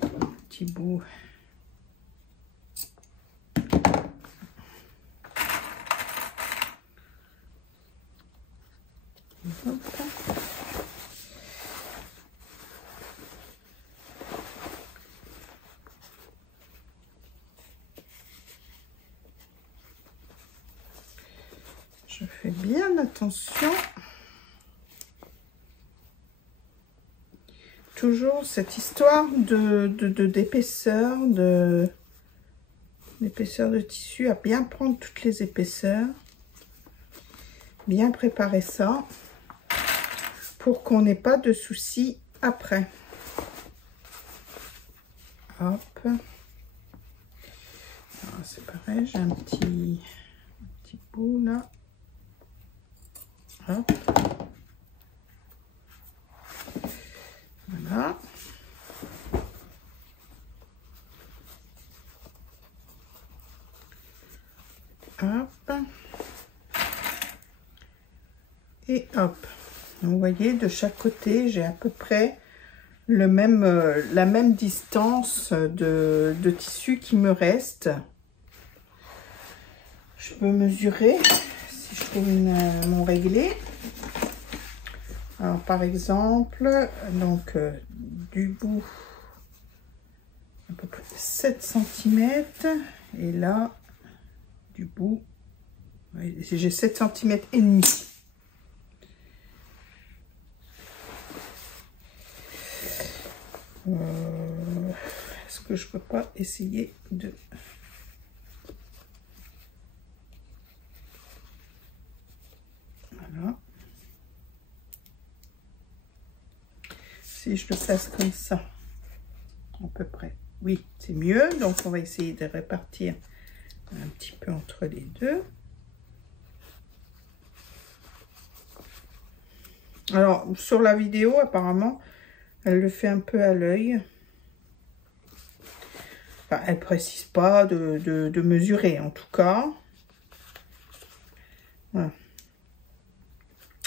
Un petit bout. Hop. Je fais bien attention. Toujours cette histoire d'épaisseur, d'épaisseur de tissu, à bien prendre toutes les épaisseurs. Bien préparer ça pour qu'on n'ait pas de soucis après. Hop. C'est pareil, j'ai un petit bout là. Hop. Voilà. Hop. Et hop. Vous voyez, de chaque côté, j'ai à peu près la même distance de tissu qui me reste. Je peux mesurer si je trouve mon réglé. Alors, par exemple, donc du bout, à peu près 7 cm. Et là, du bout, j'ai 7 cm et demi. Est-ce que je peux pas essayer de... Voilà. Si je le place comme ça, à peu près. Oui, c'est mieux. Donc, on va essayer de répartir un petit peu entre les deux. Alors, sur la vidéo, apparemment, elle le fait un peu à l'œil. Enfin, elle ne précise pas de mesurer, en tout cas. Voilà.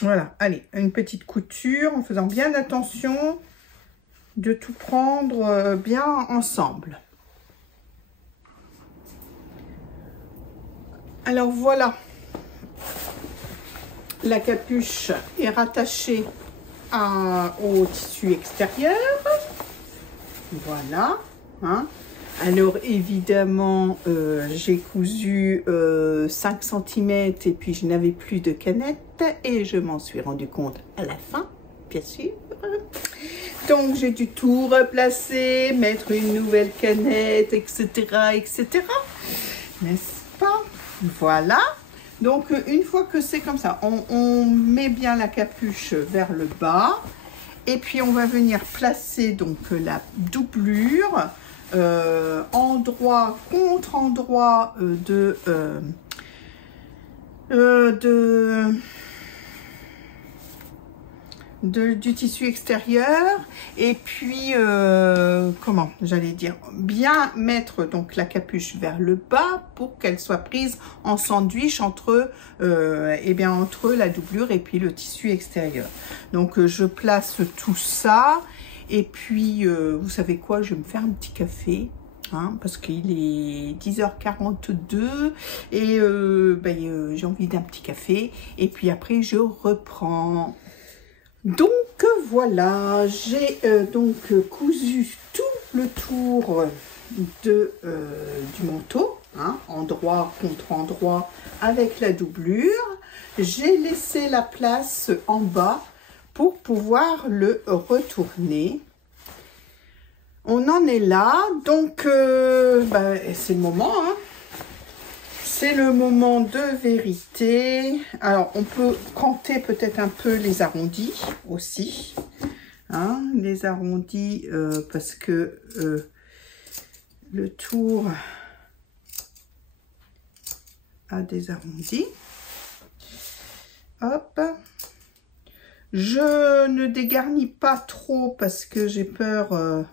Voilà, allez, une petite couture en faisant bien attention de tout prendre bien ensemble. Alors voilà, la capuche est rattachée au tissu extérieur. Voilà. Hein. Alors évidemment, j'ai cousu 5 cm et puis je n'avais plus de canette et je m'en suis rendu compte à la fin, bien sûr. Donc j'ai dû tout replacer, mettre une nouvelle canette, etc. etc. N'est-ce pas? Voilà. Donc une fois que c'est comme ça, on met bien la capuche vers le bas et puis on va venir placer donc la doublure endroit contre endroit du tissu extérieur et puis comment j'allais dire, bien mettre donc la capuche vers le bas pour qu'elle soit prise en sandwich entre entre la doublure et puis le tissu extérieur. Donc je place tout ça et puis vous savez quoi, je vais me faire un petit café. Hein, parce qu'il est 10h42 et j'ai envie d'un petit café et puis après je reprends. Donc voilà, j'ai donc cousu tout le tour du manteau, hein, endroit contre endroit avec la doublure. J'ai laissé la place en bas pour pouvoir le retourner. On en est là, donc c'est le moment, hein. C'est le moment de vérité. Alors, on peut canter peut-être un peu les arrondis aussi. Hein, les arrondis, parce que le tour a des arrondis. Hop. Je ne dégarnis pas trop parce que j'ai peur...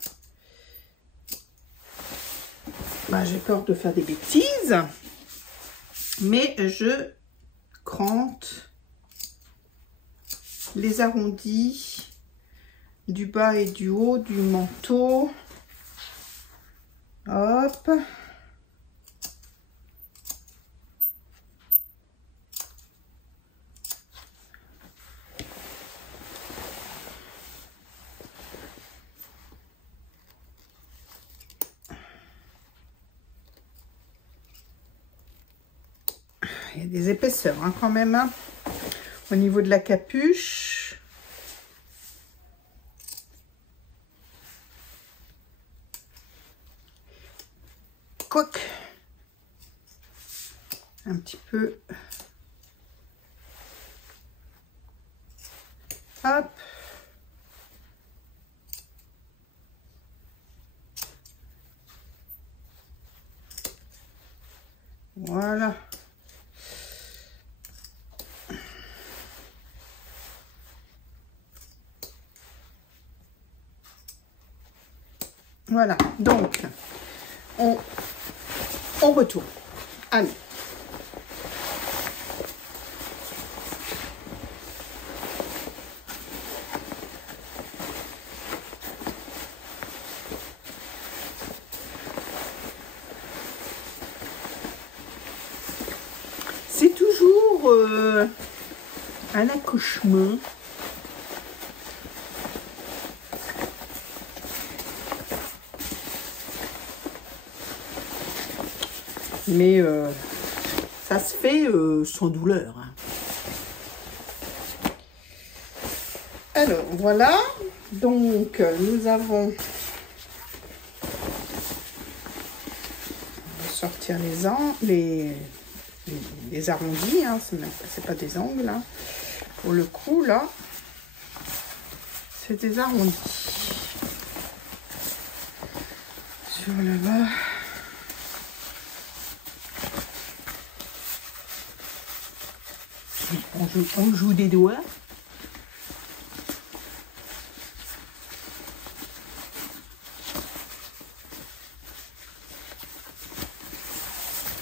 j'ai peur de faire des bêtises. Mais je crante les arrondis du bas et du haut du manteau. Hop. Il y a des épaisseurs hein, quand même, hein, au niveau de la capuche. Quoique, un petit peu. Hop. Voilà. Voilà, donc on retourne. Allez, pour un accouchement. Mais ça se fait sans douleur. Hein. Alors, voilà. Donc, nous avons... On va sortir les arrondis. Hein. C'est pas des angles. Hein. Pour le coup, là, c'est des arrondis. Sur le bas... On joue des doigts.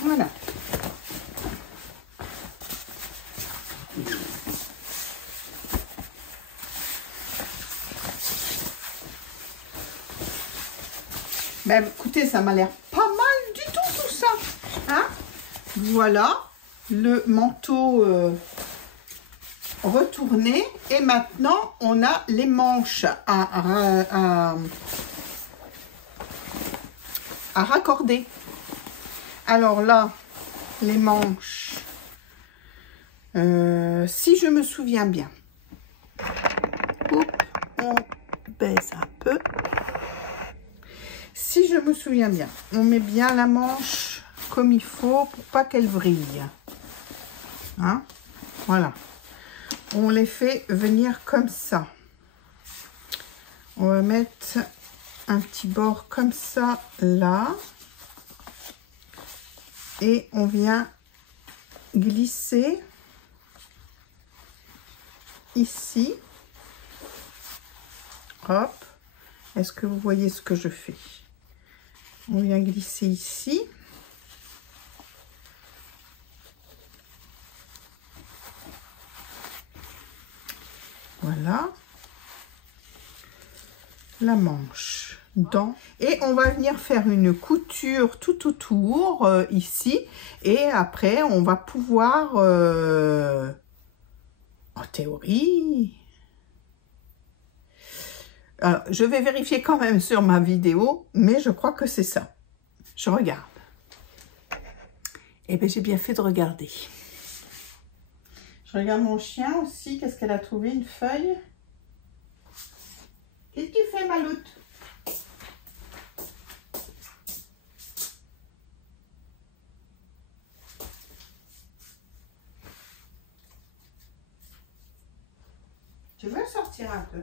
Voilà. Ben, écoutez, ça m'a l'air pas mal du tout ça. Hein? Voilà le manteau retourné. Et maintenant, on a les manches à raccorder. Alors là, les manches, si je me souviens bien, on baisse un peu. Si je me souviens bien, on met bien la manche comme il faut pour pas qu'elle vrille. Hein? Voilà. On les fait venir comme ça. On va mettre un petit bord comme ça, là. Et on vient glisser ici. Hop. Est-ce que vous voyez ce que je fais? On vient glisser ici. Voilà. La manche dans. Et on va venir faire une couture tout autour ici. Et après, on va pouvoir, en théorie... Alors, je vais vérifier quand même sur ma vidéo, mais je crois que c'est ça. Je regarde. Eh bien, j'ai bien fait de regarder. Je regarde mon chien aussi. Qu'est-ce qu'elle a trouvé? Une feuille. Qu'est-ce que tu fais, Maloute? Tu veux sortir un peu?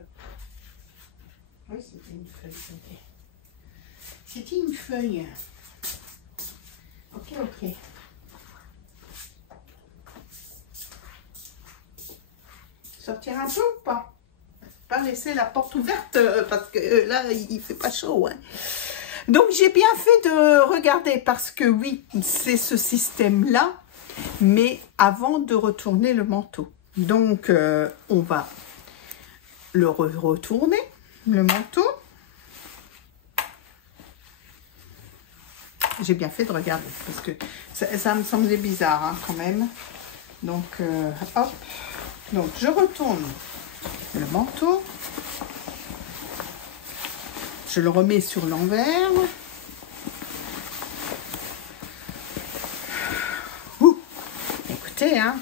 Oui, c'était une feuille. C'était une feuille. Ok, ok. Sortir un peu ou pas? Pas laisser la porte ouverte parce que là, il fait pas chaud. Hein. Donc, j'ai bien fait de regarder parce que oui, c'est ce système-là, mais avant de retourner le manteau. Donc, on va le retourner. Le manteau. J'ai bien fait de regarder parce que ça me semblait bizarre hein, quand même. Donc, hop. Donc, je retourne le manteau. Je le remets sur l'envers. Écoutez, hein.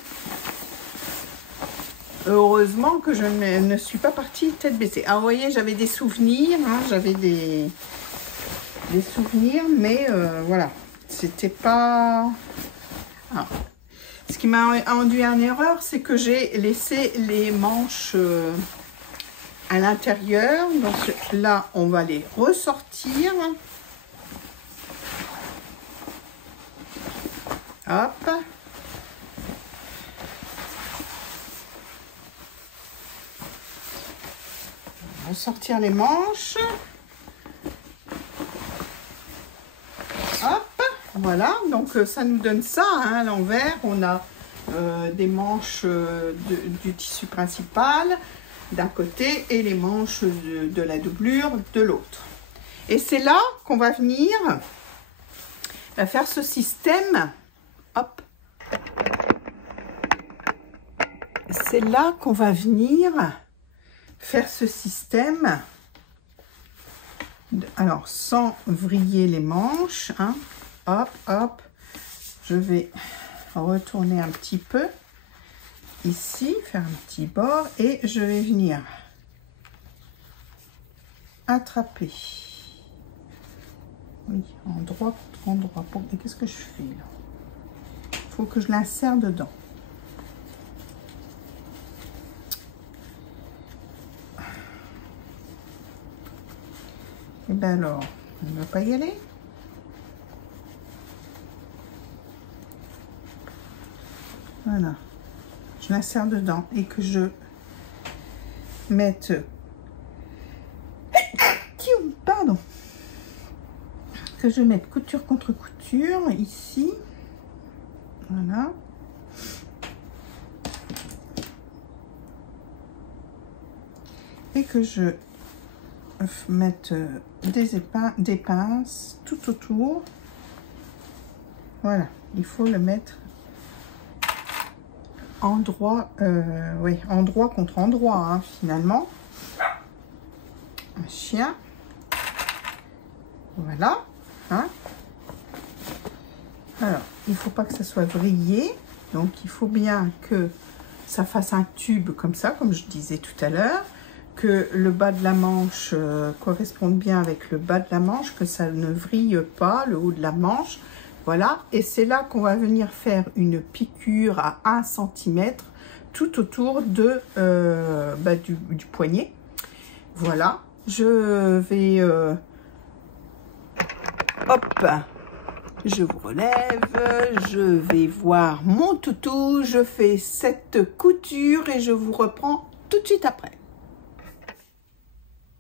Heureusement que je ne suis pas partie tête baissée. Alors, vous voyez, j'avais des souvenirs, hein, j'avais des souvenirs, mais voilà, c'était pas... Alors, ce qui m'a induit en erreur, c'est que j'ai laissé les manches à l'intérieur. Donc là, on va les ressortir. Hop. Ressortir les manches. Hop, voilà, donc ça nous donne ça, hein, à l'envers. On a des manches du tissu principal d'un côté et les manches de la doublure de l'autre. Et c'est là qu'on va venir faire ce système. Hop. c'est là qu'on va venir faire ce système. Alors, sans vriller les manches, hein. Hop, hop. Je vais retourner un petit peu ici, faire un petit bord et je vais venir attraper. Oui, endroit contre endroit. Et qu'est-ce que je fais là? Il faut que je l'insère dedans. Et bien alors, on ne va pas y aller. Voilà. Je l'insère dedans et que je mette... Pardon. Que je mette couture contre couture ici. Voilà. Et que je mette des pinces tout autour. Voilà. Il faut le mettre endroit, oui, endroit contre endroit, hein, finalement. Un chien. Voilà. Hein. Alors, il ne faut pas que ça soit vrillé. Donc, il faut bien que ça fasse un tube comme ça, comme je disais tout à l'heure. Que le bas de la manche corresponde bien avec le bas de la manche, que ça ne vrille pas, le haut de la manche. Voilà, et c'est là qu'on va venir faire une piqûre à 1 cm tout autour de, du poignet. Voilà, je vais... hop, je vous relève, je vais voir mon toutou, je fais cette couture et je vous reprends tout de suite après.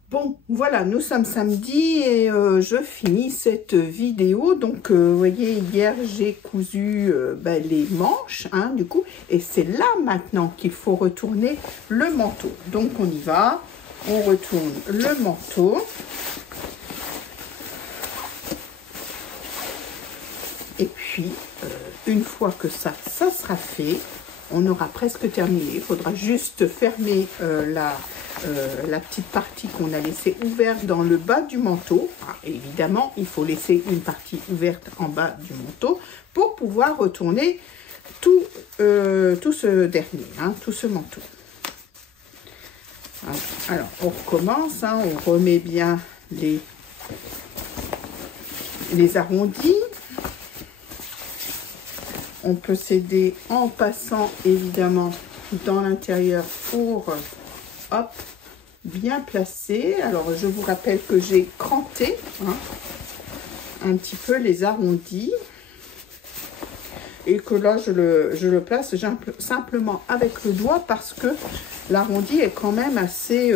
Bon, voilà, nous sommes samedi et je finis cette vidéo. Donc, vous voyez, hier, j'ai cousu les manches, hein, du coup. Et c'est là, maintenant, qu'il faut retourner le manteau. Donc, on y va. On retourne le manteau. Et puis, une fois que ça sera fait, on aura presque terminé. Il faudra juste fermer la petite partie qu'on a laissée ouverte dans le bas du manteau. Alors, évidemment, il faut laisser une partie ouverte en bas du manteau pour pouvoir retourner tout ce dernier, hein, tout ce manteau. Alors, on recommence, hein, on remet bien les arrondis. On peut s'aider en passant évidemment dans l'intérieur pour hop, bien placer. Alors je vous rappelle que j'ai cranté, hein, un petit peu les arrondis et que là je le place simplement avec le doigt parce que l'arrondi est quand même assez...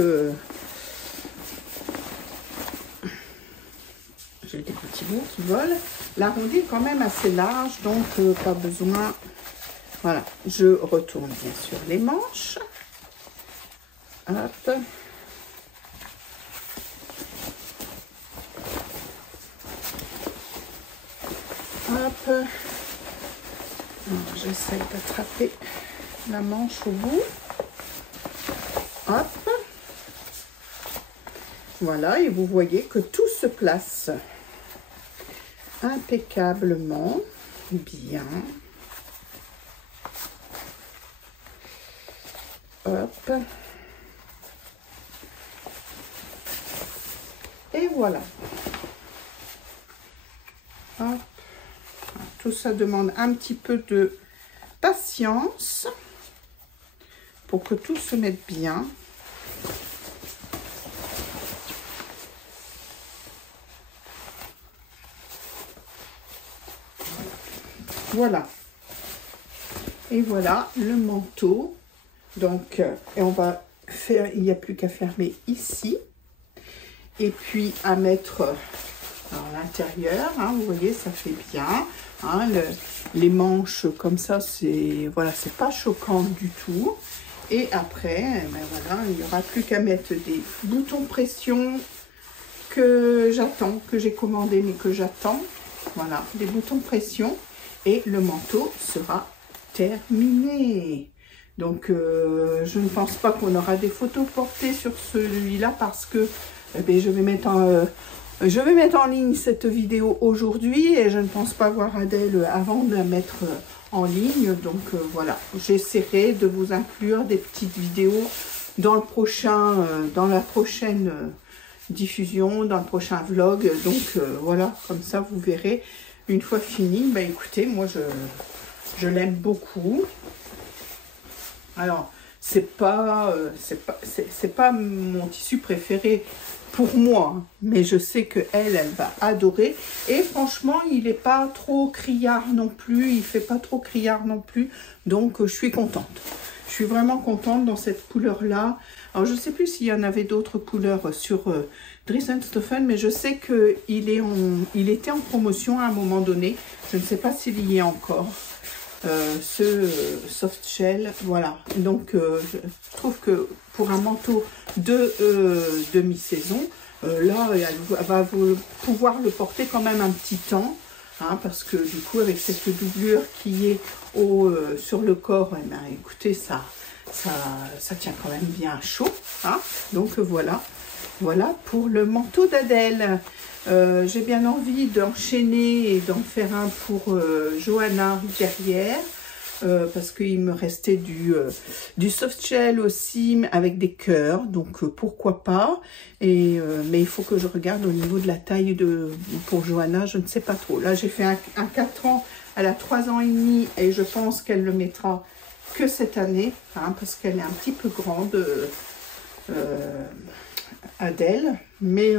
j'ai des petits bouts qui volent. L'arrondi est quand même assez large, donc pas besoin. Voilà, je retourne bien sûr les manches. Hop. Hop. J'essaie d'attraper la manche au bout. Hop. Voilà, et vous voyez que tout se place impeccablement bien. Hop. Et voilà. Hop. Tout ça demande un petit peu de patience pour que tout se mette bien. Voilà. Et voilà le manteau. Donc, et on va faire, il n'y a plus qu'à fermer ici. Et puis à mettre à l'intérieur, hein, vous voyez, ça fait bien. Hein, les manches comme ça, c'est voilà, c'est pas choquant du tout. Et après, ben voilà, il n'y aura plus qu'à mettre des boutons pression que j'attends, que j'ai commandé mais que j'attends. Voilà, des boutons pression et le manteau sera terminé. Donc, je ne pense pas qu'on aura des photos portées sur celui-là parce que je vais mettre en ligne cette vidéo aujourd'hui et je ne pense pas voir Adèle avant de la mettre en ligne. Donc, voilà, j'essaierai de vous inclure des petites vidéos dans la prochaine diffusion, dans le prochain vlog. Donc, voilà, comme ça, vous verrez. Une fois fini, écoutez, moi, je l'aime beaucoup. Alors, c'est pas mon tissu préféré pour moi, mais je sais que elle va adorer. Et franchement, il n'est pas trop criard non plus, il fait pas trop criard non plus, donc je suis contente. Je suis vraiment contente dans cette couleur-là. Alors, je ne sais plus s'il y en avait d'autres couleurs sur Dries & Stephen, mais je sais qu'il était en promotion à un moment donné. Je ne sais pas s'il y est encore. Ce soft shell, voilà. Donc, je trouve que pour un manteau de demi-saison, là, elle va pouvoir le porter quand même un petit temps. Hein, parce que du coup, avec cette doublure qui est sur le corps, écoutez, ça tient quand même bien chaud. Hein. Donc voilà pour le manteau d'Adèle. J'ai bien envie d'enchaîner et d'en faire un pour Johanna Guerrière. Parce qu'il me restait du soft shell aussi avec des cœurs, donc pourquoi pas. Mais il faut que je regarde au niveau de la taille pour Johanna, je ne sais pas trop. Là j'ai fait un 4 ans, elle a 3 ans et demi et je pense qu'elle le mettra que cette année, hein, parce qu'elle est un petit peu grande, Adèle, mais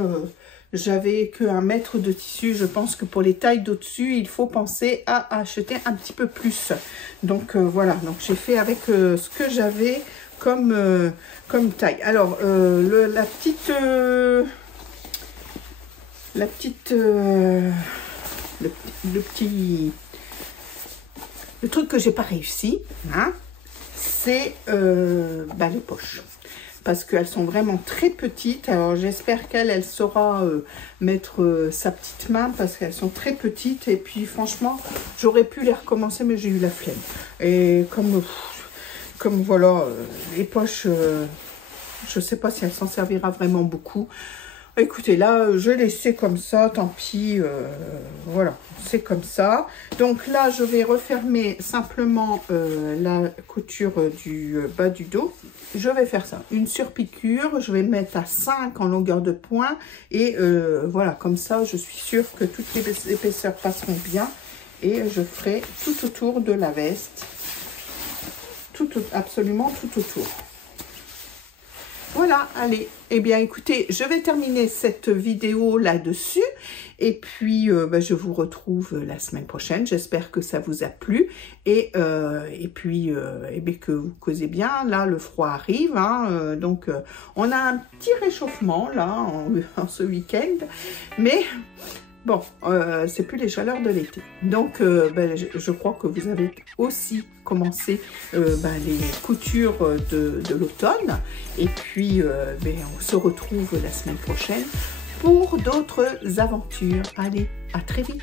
j'avais qu'un mètre de tissu. Je pense que pour les tailles d'au-dessus, il faut penser à acheter un petit peu plus. Donc voilà, donc j'ai fait avec ce que j'avais comme taille. Alors le truc que j'ai pas réussi, hein, c'est les poches. Parce qu'elles sont vraiment très petites. Alors j'espère qu'elle saura mettre sa petite main parce qu'elles sont très petites. Et puis franchement, j'aurais pu les recommencer, mais j'ai eu la flemme. Et comme voilà, les poches, je ne sais pas si elle s'en servira vraiment beaucoup. Écoutez, là, je l'ai laissé comme ça, tant pis, voilà, c'est comme ça. Donc là, je vais refermer simplement la couture du bas du dos. Je vais faire ça, une surpiqûre, je vais mettre à 5 en longueur de pointe. Et voilà, comme ça, je suis sûre que toutes les épaisseurs passeront bien. Et je ferai tout autour de la veste, absolument tout autour. Voilà, allez, eh bien écoutez, je vais terminer cette vidéo là-dessus et puis je vous retrouve la semaine prochaine. J'espère que ça vous a plu et puis que vous causez bien. Là, le froid arrive, hein, donc on a un petit réchauffement là en ce week-end, mais bon, c'est plus les chaleurs de l'été. Donc, je crois que vous avez aussi commencé les coutures de l'automne. Et puis, on se retrouve la semaine prochaine pour d'autres aventures. Allez, à très vite.